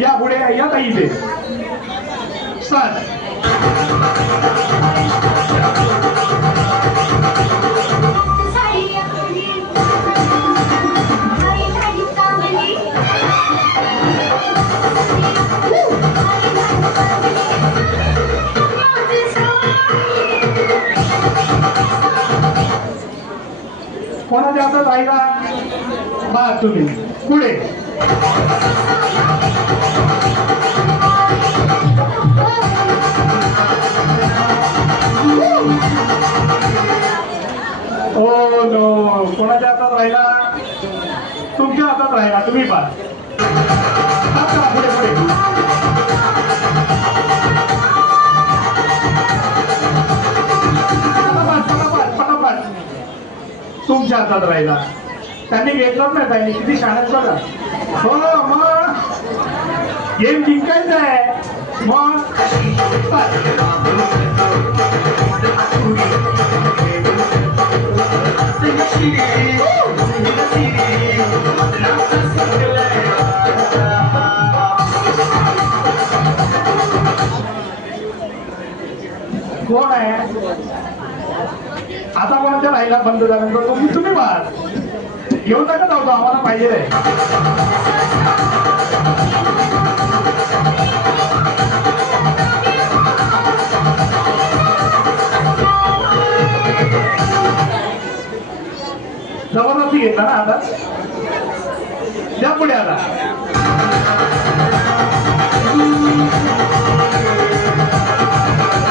या पुढे या ताई इथे. स्टार्ट. कोणाच्या हातात राहिला बा तुम्ही पुढे. ओ नो, कोणाच्या हातात राहिला? तुमच्या हातात राहिला. तुम्ही पहा. पुढे पुढे. तुमच्या हातात राहिला. त्यांनी घेतलंच नाही, त्यांनी किती शाळेत बघा. हो मग गेम जिंकायचा आहे मग. कोण आहे आता? कोणाच्या राहिला बंद झाल्यानंतर तुम्ही बाहेर घेऊन नका जाऊ, आम्हाला पाहिजे रे. जबरदस्ती घेतला ना आता. त्या पुढे आता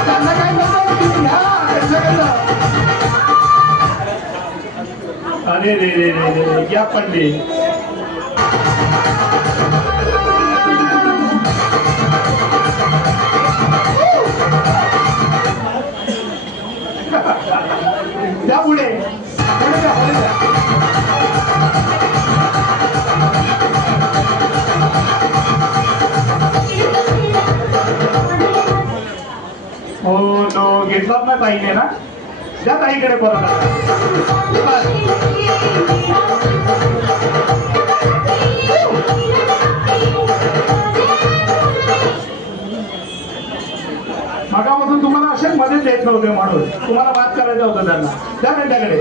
त्यांना काय करतो घ्या. अरे रे रे रे रे क्या पडली. त्या पुढे हो तो घेतलाच ना ताईने ना. त्या ताईकडे परत मगापासून तुम्हाला असेच मध्येच देत नव्हते म्हणून तुम्हाला बात करायचं होतं त्यांना. त्या त्यांच्याकडे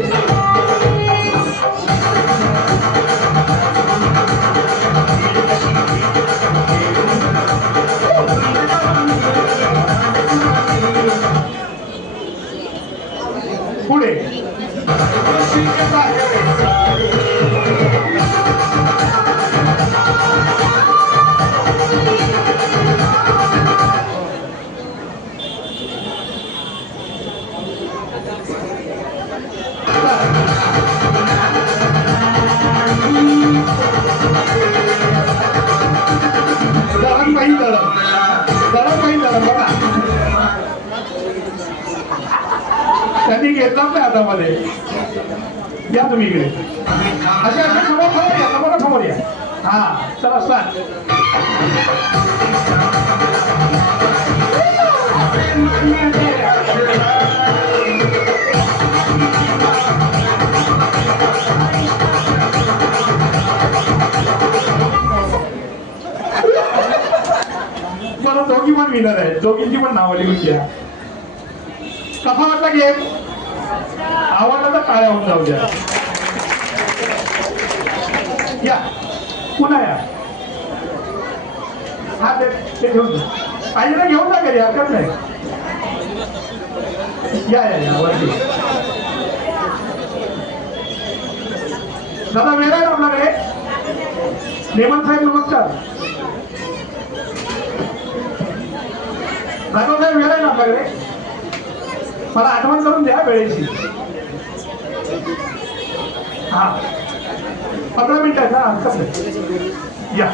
पुढे त्यांनी घेतलाच नाही हातामध्ये. या तुम्ही इकडे असे असे समोर या. हा चला स्टार्ट. मला दोघी पण विनर आहेत, दोघींची पण नावं लिहून घ्या. कसा वाटला गेम? आवडला तर टाळ्या होऊन जाऊ द्या. या पुन्हा या. हा ते घेऊन जा पाहिजे ना, घेऊन जा घरी, हरकत नाही. या या या वरती. दादा वेळ आहे ना आपल्याकडे? नेमन साहेब नमस्कार. राघव साहेब वेळ आहे ना आपल्याकडे? मला आठवण करून द्या वेळेची. हा 15 मिनिटात. हा हरकत नाही. या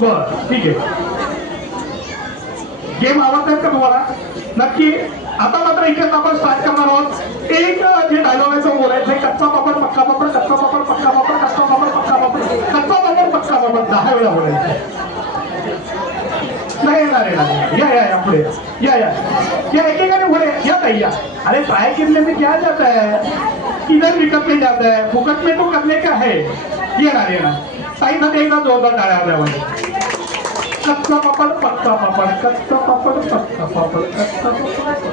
बरं ठीक आहे. गेम आवडतात का तुम्हाला? नक्की. आता मात्र इकडे आपण स्टार्ट करणार आहोत. एक जे डायलॉग आहे तो बोलायचं. कच्चा पापड पक्का पापड, कच्चा पापड पक्का पापड, कच्चा पापड पक्का पापड, कच्चा पापड पक्का पापड 10 वेळा बोलायचं. नाही येणार येणार. या या या पुढे या या या एकेकाने पुढे या ताई या. अरे ट्राई करने में क्या जाता है, किधर भी करने जाता है, फुकट में तो करने का है. येणार येणार. ताईसाठी एकदा जोरदार टाळ्या वाजवा. कच्चा पापड पक्का पापड, कच्चा पापड पक्का पापड, कच्चा पापड.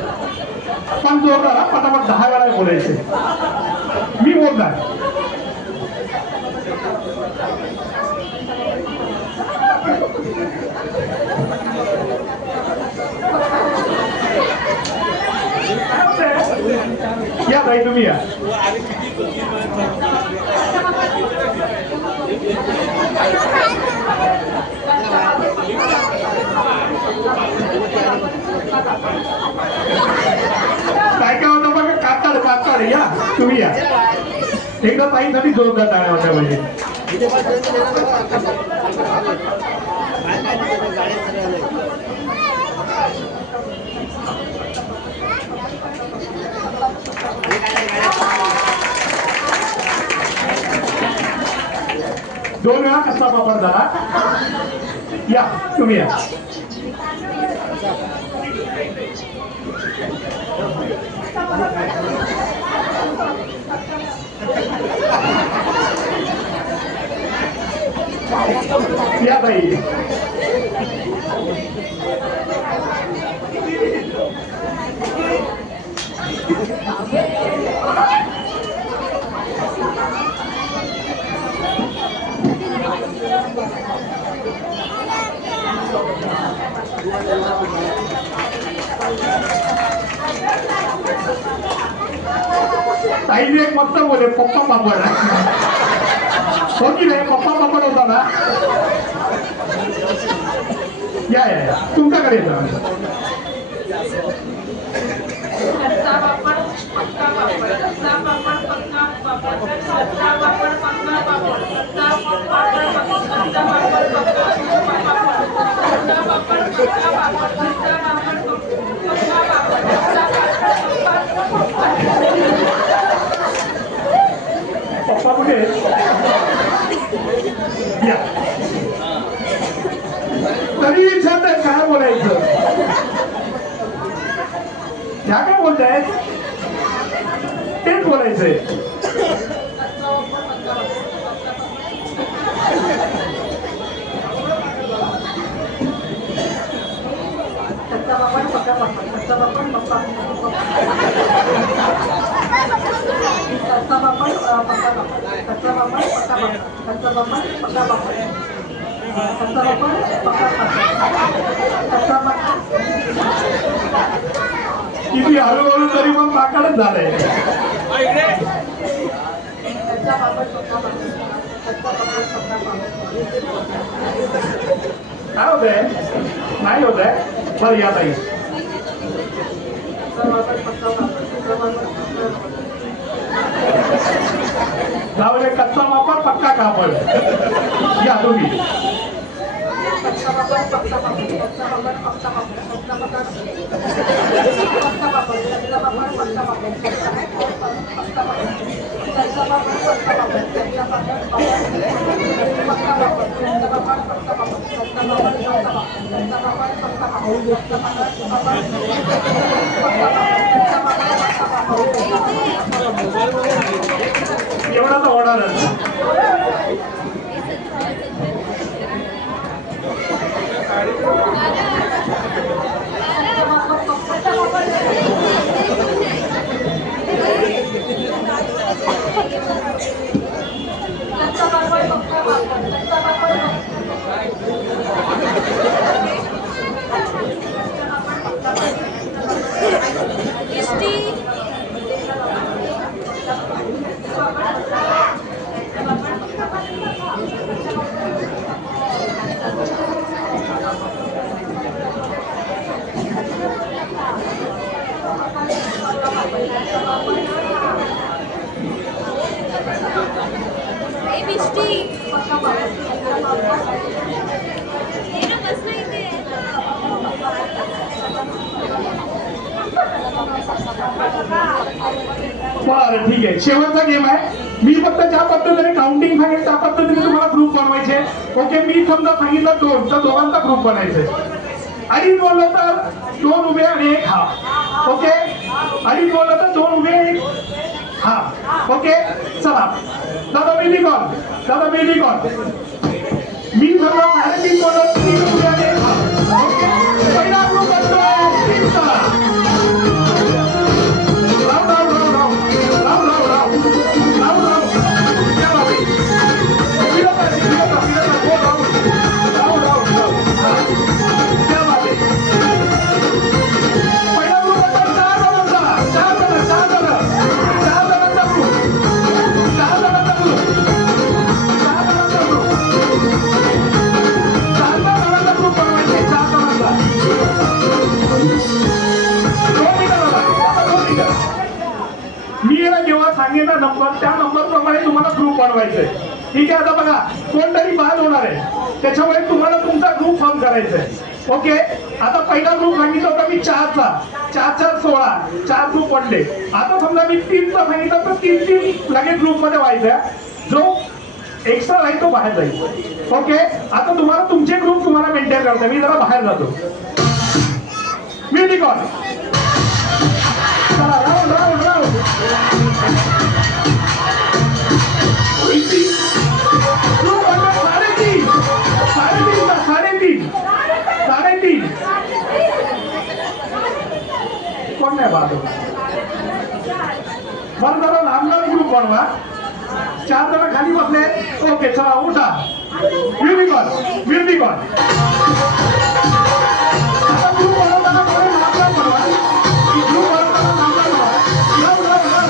पण जोरदार पटापट 10 वेळा बोलायचे. मी बोलणार. या ताई तुम्ही या. काय काय होतं बघा. कातड या तुम्ही या. एकदा ताईसाठी जोरदार टाळ्या होत्या पाहिजे. 2 वेळा कच्चा पापड झाला. या तुम्ही या. या बाई. ताईने एक मस्त बोले पप्पा पापड हो की नाही. पप्पा पापड होता ना. या या या तुमच्याकडे येतो. पप्पा कुठे या. तरी विचारत काय बोलायचं. ह्या काय बोलतायत तेच बोलायचंय. किती हळूहळू तरी पण पाकडच झालंय. काय होतंय नाही होतंय. बरं या ताई. लावले कच्चा वापर पक्का कापड. या तुम्ही. एवढा तर होणारच. बरं ठीक आहे. शेवटचा गेम आहे. मी फक्त ज्या पद्धतीने काउंटिंग सांगेल त्या पद्धतीने तुम्हाला ग्रुप बनवायचे. ओके. मी समजा सांगितलं 2 तर दोघांचा ग्रुप बनायचे. अडीच बोललं तर 2 उभे आणि 1 हाफ. ओके. अडीच बोललं तर 2 उभे 1 हाफ. ओके. चला दादा बेबी कॉल. दादा बेबी कॉल. मी समजा 3.5 बोललं 3 उभे आणि 1 हाफ. ओके. पहिला ग्रुप बनतोय 3. चला सांगितला नंबर त्या नंबर प्रमाणे तुम्हाला ग्रुप बनवायचा आहे. ठीक आहे. आता बघा कोणतरी बाद होणार आहे त्याच्यामुळे तुम्हाला तुमचा ग्रुप फॉर्म करायचा आहे. ओके. आता पहिला ग्रुप सांगितला होता मी 4चा. 4 4 16 4 ग्रुप पडले. आता समजा मी 3चा सांगितलं तर 3 लगेच ग्रुप मध्ये व्हायचं. जो एक्स्ट्रा राहील तो बाहेर जाईल. ओके, आता तुम्हाला तुमचे ग्रुप तुम्हाला मेंटेन करता. मी जरा बाहेर जातो. Music on. चला राऊंड राऊंड राऊंड. साडेतीन कोण नाही बाळा. बरं जरा लांब लांब ग्रुप बनवा. 4 जण खाली बसले. ओके चला उठा. Music on music on. आता ग्रुप बनवताना थोडे लांब लांब बनवा. ग्रुप बनवताना लांब लांब बनवा. लाव लाव लाव.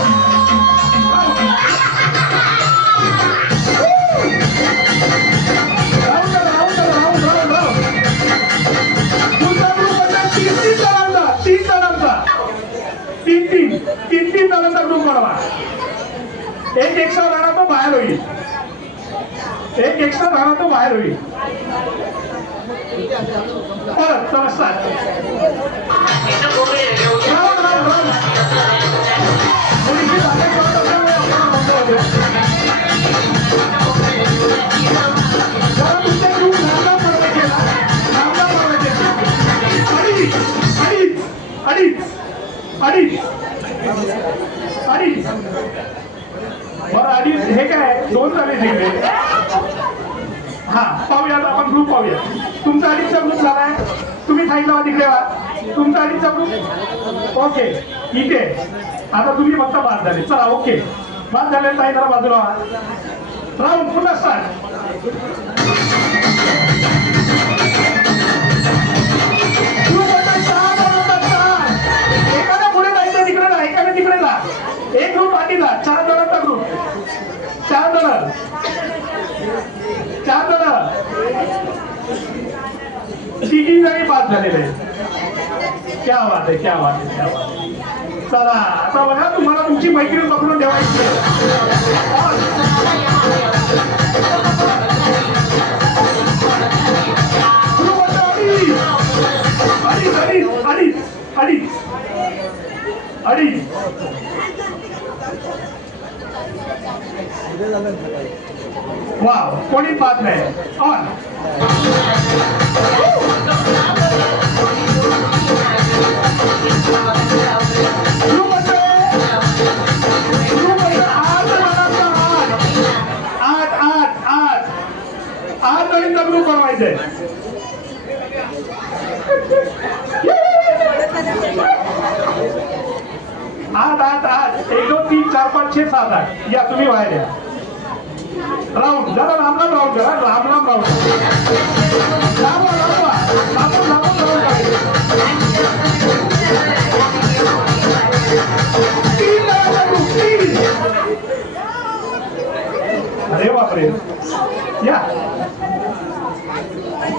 तीन जणांचा ग्रुप बनवा. एक एक्स्ट्रा झाला तो बाहेर होईल. एक एक्स्ट्रा झाला तो बाहेर होईल. परत समजतात. Round round round. मुलीची जागा करत असल्यामुळे आपल्याला बंद होते. जरा तुमचे ग्रुप लांब बनवायचे ना. लांब बनवायचे. अडीच बरं अडीच. हे काय 2 झाले तिकडे. हा पाहूया आपण ग्रुप पाहूया. तुमचा अडीचचा ग्रुप झालाय. तुम्ही साईडला वा तिकडे वा. तुमचा अडीचचा ग्रुप ओके इथे. आता तुम्ही फक्त बाद झाले. चला ओके बाद झाले. ताई जरा बाजूला वा. राऊंड पुन्हा स्टार्ट. एकाने पुढे जायचं तिकडे जा. एकाने तिकडे जा. एक ग्रुप आधी जा. 4 जणांचा ग्रुप. 4 जण. तिघी जणी पास झालेले. क्या बात आहे क्या बात आहे क्या बात आहे. चला आता बघा तुम्हाला तुमची मैत्रीण पकडून ठेवायची. अडीच. वाव कोणी पाहत नाही. ऑन. आठ जणींचा ग्रुप बनवायचंय. आठ 1 2 3 4 5 6 7 8. या तुम्ही बाहेर या. राऊंड जरा लांब लांब राऊंड करा. लांब लांब राऊंड. लांब अरे बापरे. या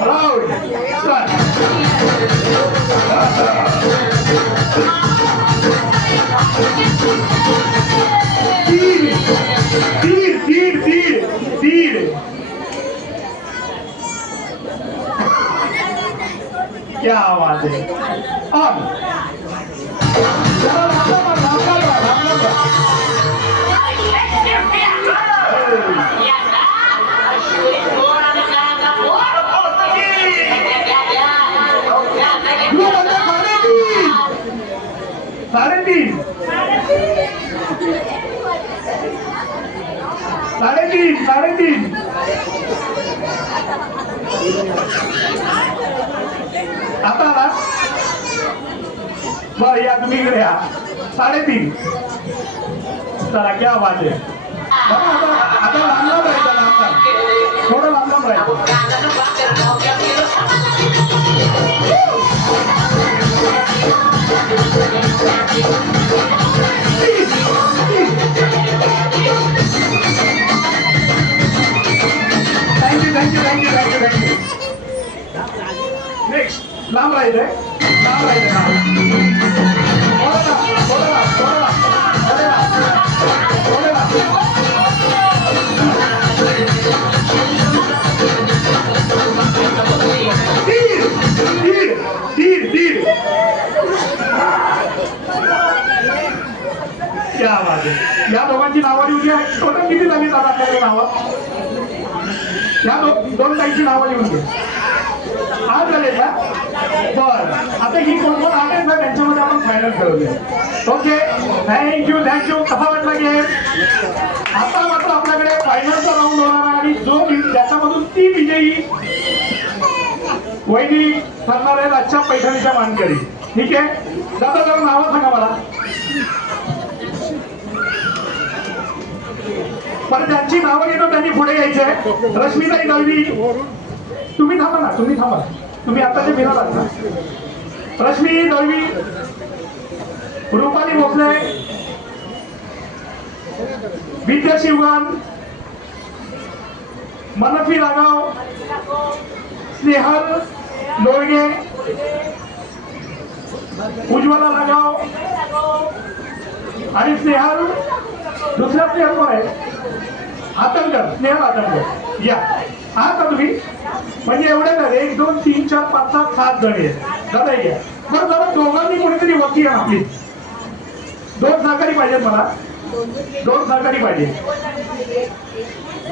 राऊंड स्टार्ट. तीन. क्या आवाज है. ऑन. साडेतीन. आता आला. बरं या तुम्ही इकडे या. 3.5. चला क्या आवाज आहे. आता लांब लांब राहायचं. लांब थोडं लांब लांब राहायचं. थँक्यू. नेक्स्ट लांब राहायचंय. दीड. क्या आवाज आहे. या दोघांची नावं लिहून घ्या. टोटल किती झाली आपल्याकडे नावं. ह्या दोन ताईची नावं लिहून घे. आज झाले का बर. आता ही कोण कोण आहेत ना त्यांच्यामध्ये आपण फायनल ठरवूया. Okay thank you. कसा वाटला गेम? आता मात्र आपल्याकडे फायनलचा राऊंड होणार आहे आणि जो त्याच्यामधून ती विजयी वहिनी ठरणार आहेत आजच्या पैठणीच्या मानकरी. ठीक आहे दादा जरा नावं सांगा मला. पण ज्यांची नावं घेतो त्यांनी पुढे यायचंय. रश्मीताई दळवी तुम्ही थांबा ना. तुम्ही आताचे फिरलात ना. रश्मी दळवी, रुपाली भोसले, विद्या शिवगण, मनफी रागाव, स्नेहल लोळगे, उज्ज्वला रागाव आणि स्नेहल दुसरा स्नेहल कोण आहे? आतंकर. स्नेहल आतंकर. या आहात का तुम्ही? म्हणजे एवढे ना 1 2 3 4 5 6 7 जण आहेत. दादा घ्या बरं. जरा दोघांनी कोणीतरी वकी आहे आपली. 2 सहकारी पाहिजेत मला. 2 सहकारी पाहिजे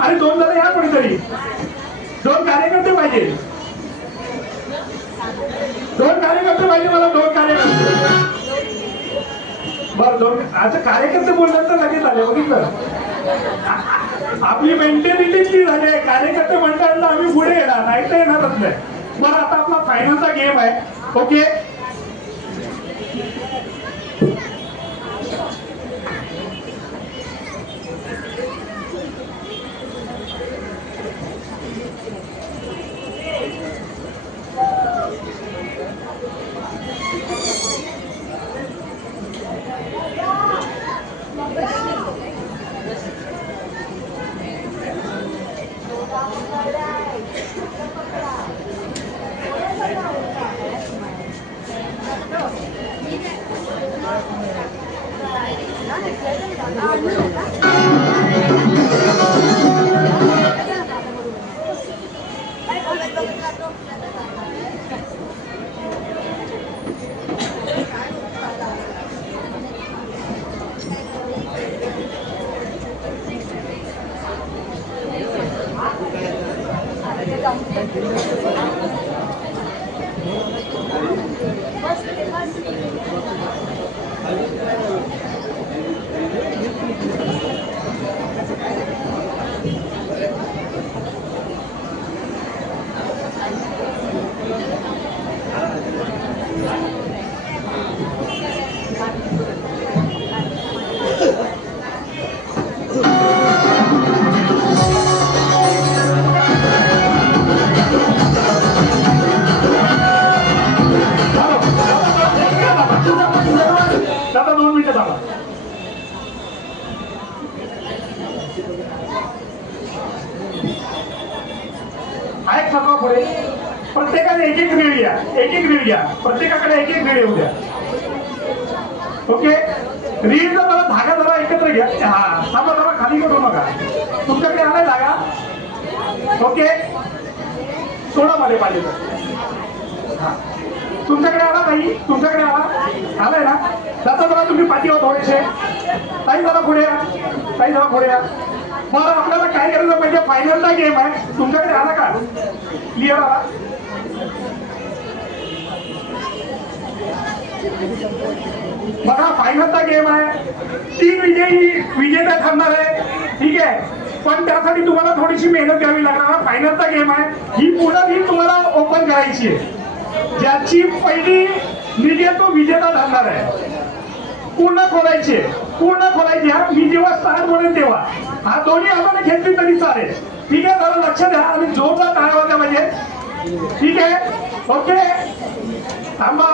आणि 2 जण या कोणीतरी. 2 कार्यकर्ते पाहिजे. 2 कार्यकर्ते पाहिजे मला. 2 कार्यकर्ते. बरं 2 अच्छा कार्यकर्ते बोलल्यानंतर लगेच आले. बघितलं आपली मेंटॅलिटी झाली आहे. कार्यकर्ते म्हणतात आम्ही पुढे येणार नाही तर येणारच नाही. बरं आता आपला फायनलचा गेम आहे. ओके दादा 2 मिनिटं थांबा. ऐक सगळं पुढे प्रत्येकाने एक वेळ घ्या. प्रत्येकाकडे एक वेळ येऊ द्या. ओके रीडचा मला धागा जरा एकत्र घ्या. हा थांबा जरा खाली करू नका. तुमच्याकडे आलाय धागा? ओके सोडा मध्ये पाहिजे तर. हा तुमच्याकडे आला काही? तुमच्याकडे आलाय ना? जाता जरा तुम्ही पाठीवर थोडेसे. ताई जरा पुढे या. बरं आपल्याला काय करायचं पाहिजे? फायनलचा गेम आहे. तुमच्याकडे आला का? क्लिअर आला? बघा फायनलचा गेम आहे. 3 विजेता ठरणार आहे. ठीक आहे पण त्यासाठी तुम्हाला थोडीशी मेहनत घ्यावी लागणार. फायनलचा गेम आहे. ही पुढे तुम्हाला ओपन करायची आहे. ज्याची पहिली निघेल तो विजेता ठरणार आहे. पूर्ण खोलायची. मी जेव्हा स्टार्ट बोलेन तेव्हा हा दोन्ही हाताने घेतली तरी चालेल. ठीक आहे जरा लक्ष द्या आणि जोरदार टाळ्या वाजल्या पाहिजे. ठीक आहे ओके थांबा.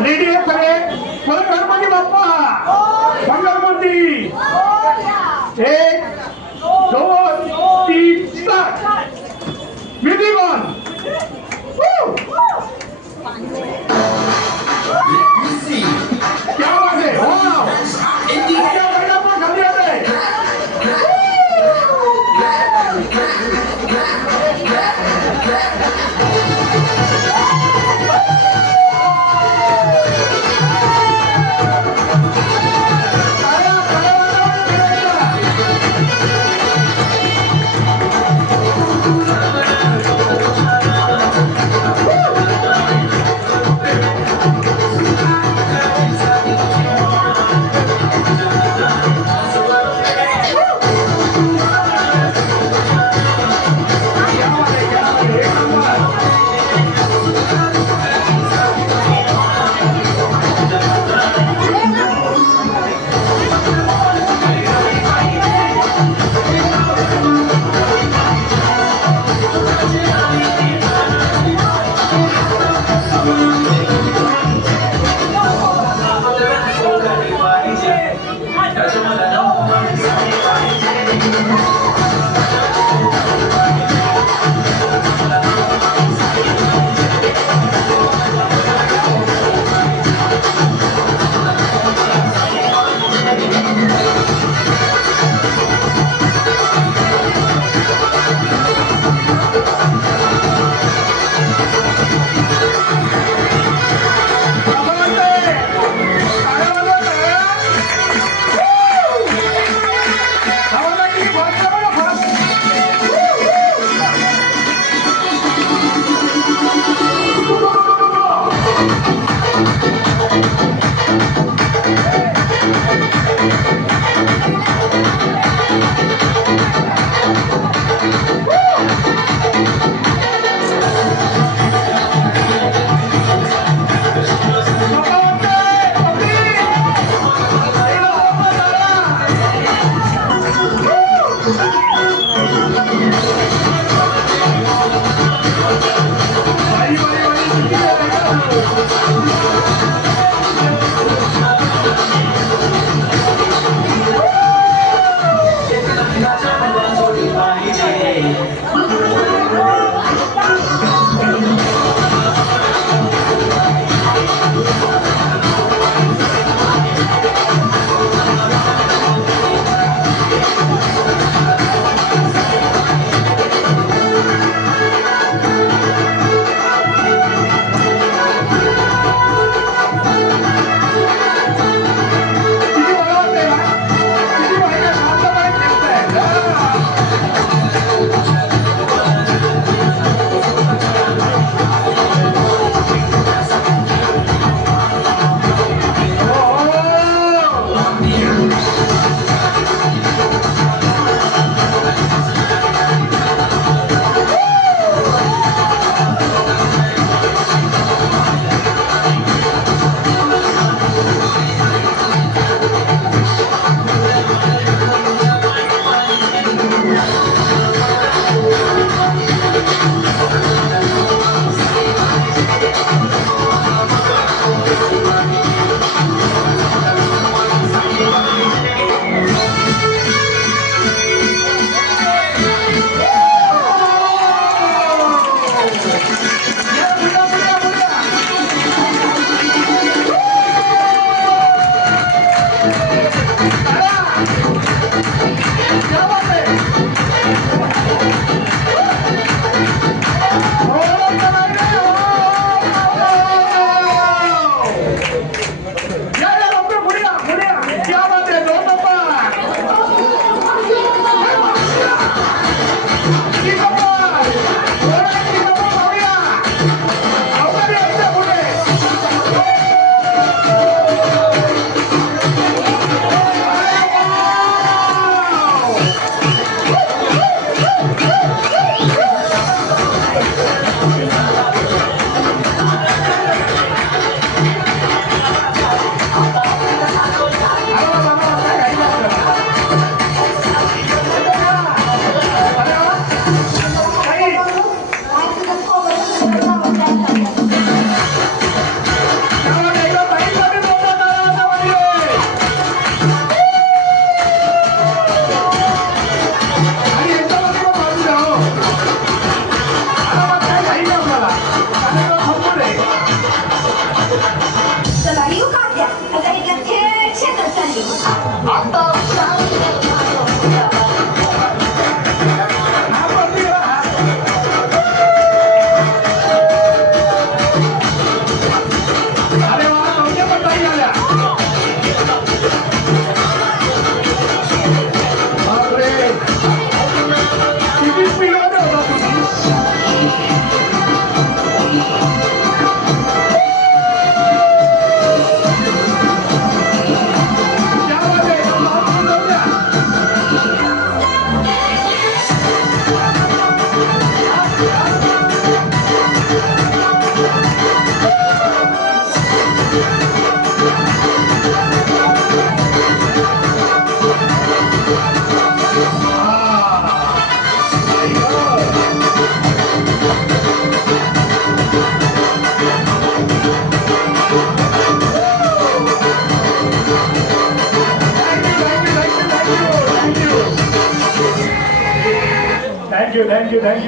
रेडी आहे सगळे? बोल गणपती बाप्पा मंगलमूर्ती. 1 2 3 स्टार्ट. विधिवन क्या बात है. वाव इंडिया महिला पण खाली आहे.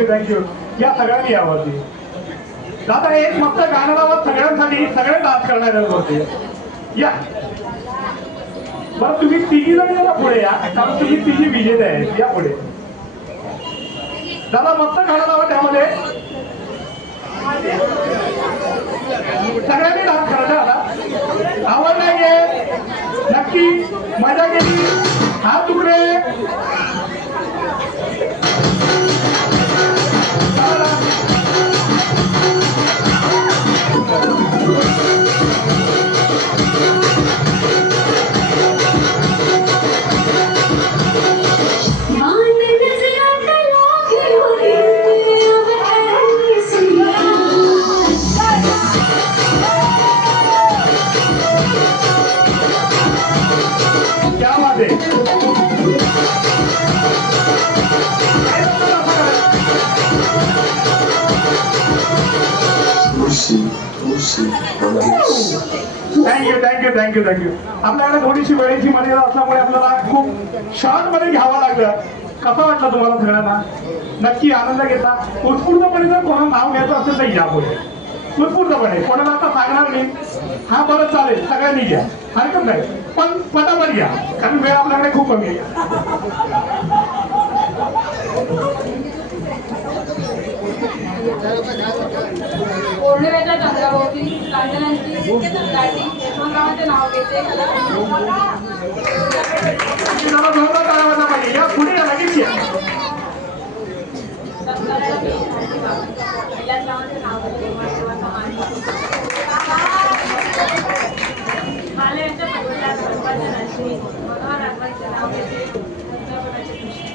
थँक्यू. या सगळ्यांनी यावरती दादा एक मस्त गाणं लावत सगळ्यांसाठी सगळे डान्स करणाऱ्यांवरती या. बरं तुम्ही तिघी जण या पुढे या, कारण तुम्ही तिघी विजेते आहेत. या पुढे दादा मस्त गाणं लावा, त्यामध्ये सगळ्यांनी डान्स करायचा. आता आवडलं गे नक्की मजा केली. हात तुकडे थँक्यू. आपल्याकडे थोडीशी वेळेची मर्यादा असल्यामुळे आपल्याला खूप शॉर्ट मध्ये घ्यावं लागलं. कसं वाटलं तुम्हाला सगळ्यांना? नक्की आनंद घेता. उत्स्फूर्तपणे जर कोणाला नाव घ्यायचं असेल तर या पुढे उत्स्फूर्तपणे. कोणाला आता सांगणार नाही. हा बरं चालेल, सगळ्यांनी घ्या, हरकत नाही, पण पटापट घ्या कारण वेळ आपल्याकडे खूप कमी आहे. पौर्णिमेच्या चंद्राभोवती कांचनांची गाठी यशवंतरावांचे नाव घेते. जरा जोरदार टाळ्या वाजवा पाहिजे. या पुढे या, लगेच या. मालव्याच्या पर्वतात सर्वांच्या राशी मनोहर राघवांचे नाव घेते. चंद्रपणाचे कृष्ण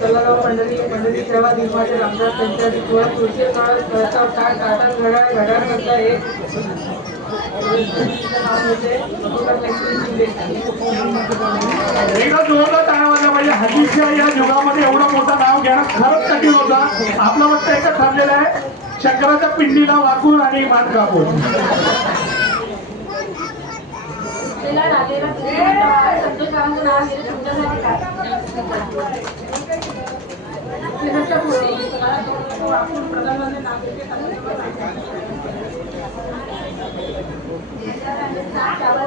तलागाव पंढरी सेवा निर्माते रामदास त्यांच्या डोळ्यात तुळशी काळ कळता काय ताटात घड्याळमधला एक एकदा जोरदार टाळ्या वाजल्या पाहिजे. हल्लीच्या या युगामध्ये एवढं मोठं नाव घेणं खरंच कठीण होतं. आपलं फक्त एकच ठरलेलं आहे, शंकराच्या पिंडीला वाकून आणि मान कापून. संतोषरावांचं नाव घेते. तुमच्यासाठी काय वाकून प्रधानमंत्री नाव घेते.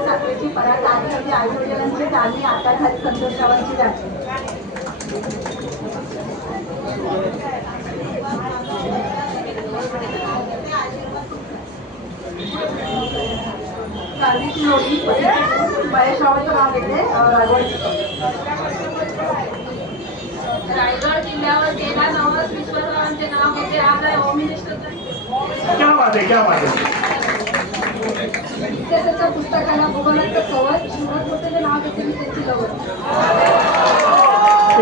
साखरेची परात आधी आई वडिलांची चालणी आता खाली संतोषरावांची जाते. चांदीची जोडी महेशरावांचं नाव घेते. रायगड किल्ल्यावर गेला नवस विश्वासरावांचे नाव घेते. आज आहे होम मिनिस्टर. क्या बात आहे, क्या बात आहे. इतिहासाच्या पुस्तकाला भूगोलाचं कवच शिवराज मोठेचे नाव घेते. मी त्यांची गवत.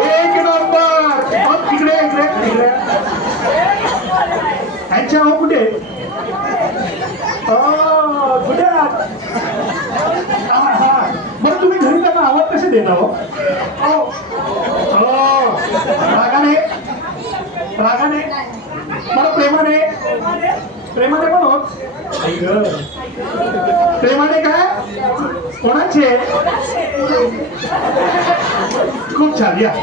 एक नंबर. मग तिकडे इकडे यांच्या हो कुठे कुठे बरं तुम्ही घरी त्यांना आवाज कसे देता हो? रागाने रागाने बरं प्रेमाने प्रेमाने पण होत. प्रेमाने काय कोणाचे? खूप छान. या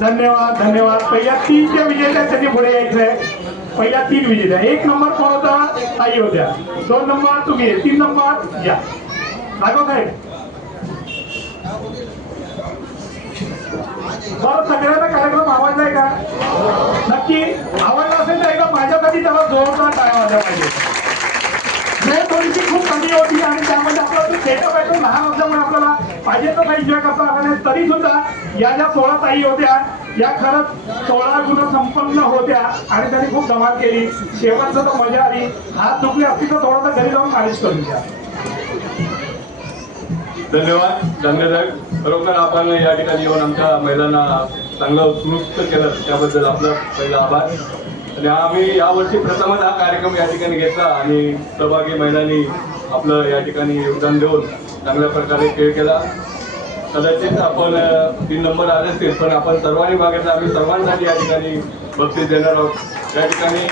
धन्यवाद धन्यवाद. पहिल्या 3 ज्या विजेत्या आहेत त्यांनी पुढे यायचंय. पहिल्या 3 विजेत्या. 1 नंबर कोण होता? ताई होत्या. 2 नंबर तुम्ही 3 नंबर या राघव साहेब. बरं सगळ्यांना कार्यक्रम आवडलाय का? नक्की आवडला असेल तर एकदा माझ्यासाठी त्याला जोरदार टाळ्या वाजल्या पाहिजे. वेळ थोडीशी खूप कमी होती आणि त्यामध्ये आपला जो सेटअप आहे तो लहान असल्यामुळे आपल्याला पाहिजे तर एन्जॉय करता आला नाही. तरी सुद्धा या ज्या 16 ताई होत्या या खरंच 16 गुण संपन्न होत्या आणि त्यांनी खूप धमाल केली. शेवटचं तर मजा आली. हात दुखले असतील तर थोडंसं घरी जाऊन मालिश करून द्या. धन्यवाद धन्यवाद. खरोखर आपण या ठिकाणी येऊन आमच्या महिलांना चांगलं उत्कृष्ट केलं त्याबद्दल आपलं पहिला आभार. आणि आम्ही यावर्षी प्रथमच हा कार्यक्रम या ठिकाणी घेतला आणि सहभागी महिलांनी आपलं या ठिकाणी योगदान देऊन चांगल्या प्रकारे खेळ केला. कदाचित आपण 3 नंबर आले असतील पण आपण सर्वांनी मागितलं. आम्ही सर्वांसाठी या ठिकाणी बक्षीस देणार आहोत. या ठिकाणी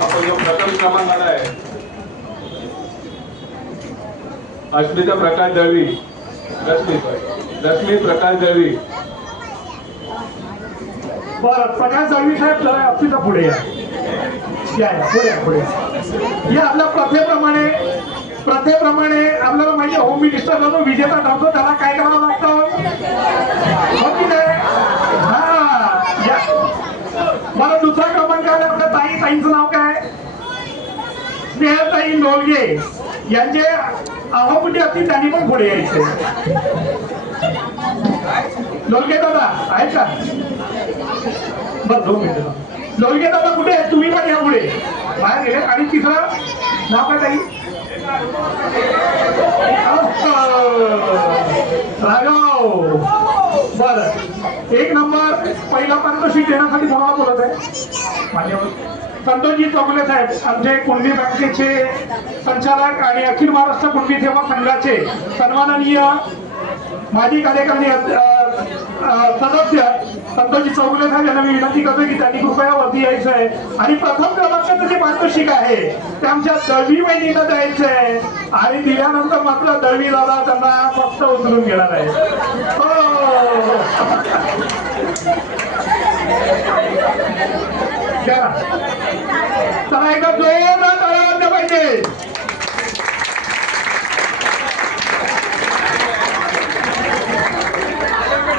आपण जो प्रथम क्रमांक आला आहे अस्मिता प्रकाश दळवी, रश्मी प्रकाश दळवी. बरं प्रकाश दळवी साहेब जरा अस्मिता पुढे या. पुढे या. आपल्या प्रथेप्रमाणे आपल्याला माहिती होम मिनिस्टरला जो विजेता ठरतो त्याला काय करावं लागतं? हो की नाही? हा या. बरं दुसरा क्रमांक आहे आपल्या ताईंचं नाव काय? स्नेहताई लोलगे. यांचे अहोपुटी असतील त्यांनी पण पुढे यायचे. लोलगे दादा आहेत का? बरं 2 मिनिटं. लोलगे दादा कुठे आहेत? तुम्ही पण या पुढे बाहेर गेले. आणि तिसरं नाव काय ताई? राघव. बरं 1 नंबर पहिला पारितोषिक देण्यासाठी कोणाला बोलत आहे? माझ्यावर संतोषजी चौगुले साहेब आमचे कुणबी बँकेचे संचालक आणि अखिल महाराष्ट्र कुणबी सेवा संघाचे सन्माननीय माजी कार्यकारिणी सदस्य संतोषजी चौगुले साहेब यांना मी विनंती करतो की त्यांनी कृपया वरती यायचं आहे. आणि प्रथम क्रमांकाचं जे पारितोषिक आहे ते आमच्या दळवी वहिनीला द्यायचं आहे. आणि दिल्यानंतर मात्र दळवी दादा त्यांना फक्त उचलून घेणार आहे. चला एकदा जोरदार टाळ्या वाजल्या पाहिजे.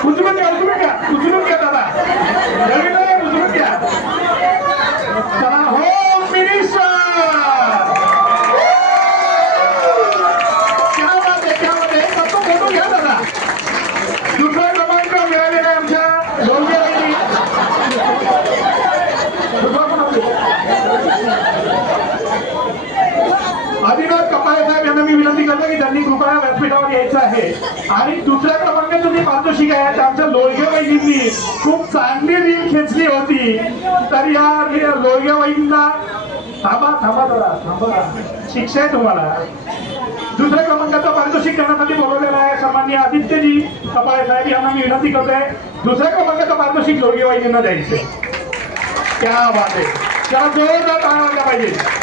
उचलून घ्या दादा. उचलून घ्या. चला होम मिनिस्टर. क्या बात आहे. फक्त फोटो घ्या दादा. दुसरा क्रमांक मिळालेला आहे आमच्या लोलगे वहिनी. आदिनाथ कपाळे साहेब यांना मी विनंती करतो की त्यांनी कृपया व्यासपीठावर यायचं आहे. आणि दुसऱ्या क्रमांकाचं जे पारितोषिक आहे आमच्या लोलगे वहिनींनी खूप चांगली रील खेचली होती. तर या लोलगे वहिनींना थांबा शिक्षा आहे तुम्हाला. दुसऱ्या क्रमांकाचं पारितोषिक करण्यासाठी बोलवलेलं आहे सन्माननीय आदित्यजी कपाळे साहेब यांना मी विनंती करतोय. दुसऱ्या क्रमांकाचं पारितोषिक लोलगे वहिनींना द्यायचं. क्या बात आहे. त्याला जोरदार टाळ्या वाजल्या पाहिजे.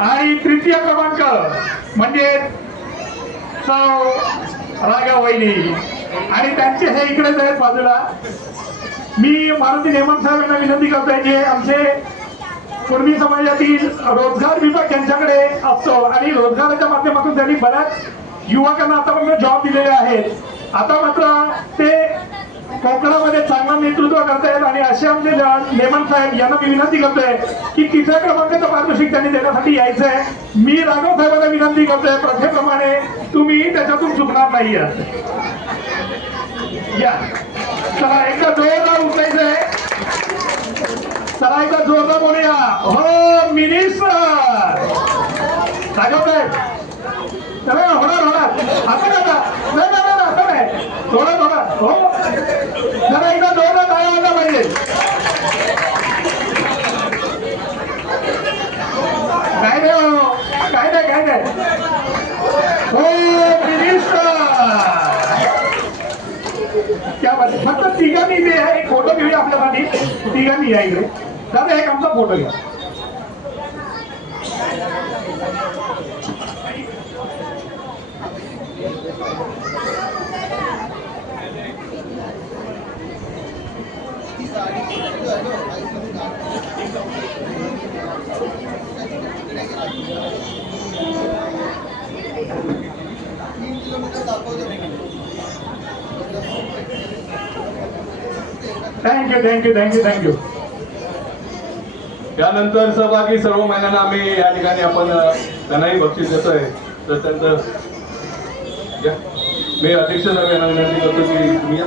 आणि तृतीय क्रमांक म्हणजे राघव वहिनी आणि त्यांचे हे इकडेच आहेत बाजूला. मी मारुती नेमन साहेब यांना विनंती करतोय जे आमचे कुणबी समाजातील रोजगार विभाग त्यांच्याकडे असतो आणि रोजगाराच्या माध्यमातून त्यांनी बऱ्याच युवकांना आतापर्यंत जॉब दिलेले आहेत. आता मात्र ते कोकणामध्ये चांगलं नेतृत्व करतायत आणि असे आमचे नेमन साहेब यांना मी विनंती करतोय की 3ऱ्या क्रमांकाचं पारितोषिक त्यांनी देण्यासाठी यायचं आहे. मी राघव साहेबांना विनंती करतोय प्रथेप्रमाणे तुम्ही त्याच्यातून चुकणार नाही. या चला एकदा जोरदार उठायचंय. चला एकदा जोरदार बोलूया. हो मिनिस्टर राघव साहेब. होणार असं नका. नाही असं नाही. थोडा हो जरा एकदा जोरदार टाळ्या वाजल्या पाहिजे. काय नाही हो मिनिस्टर. क्या बात. फक्त तिघांनी जे आहे एक फोटो घेऊया आपल्यासाठी. तिघांनी या इकडे. दादा एक आमचा फोटो घ्या. Thank you thank you thank you thank you. त्यानंतर सहभागी सर्व महिलांना आम्ही या ठिकाणी आपण त्यांनाही बक्षीस देतोय. तर त्यांचं मी अध्यक्ष यांना विनंती करतो की तुम्ही या.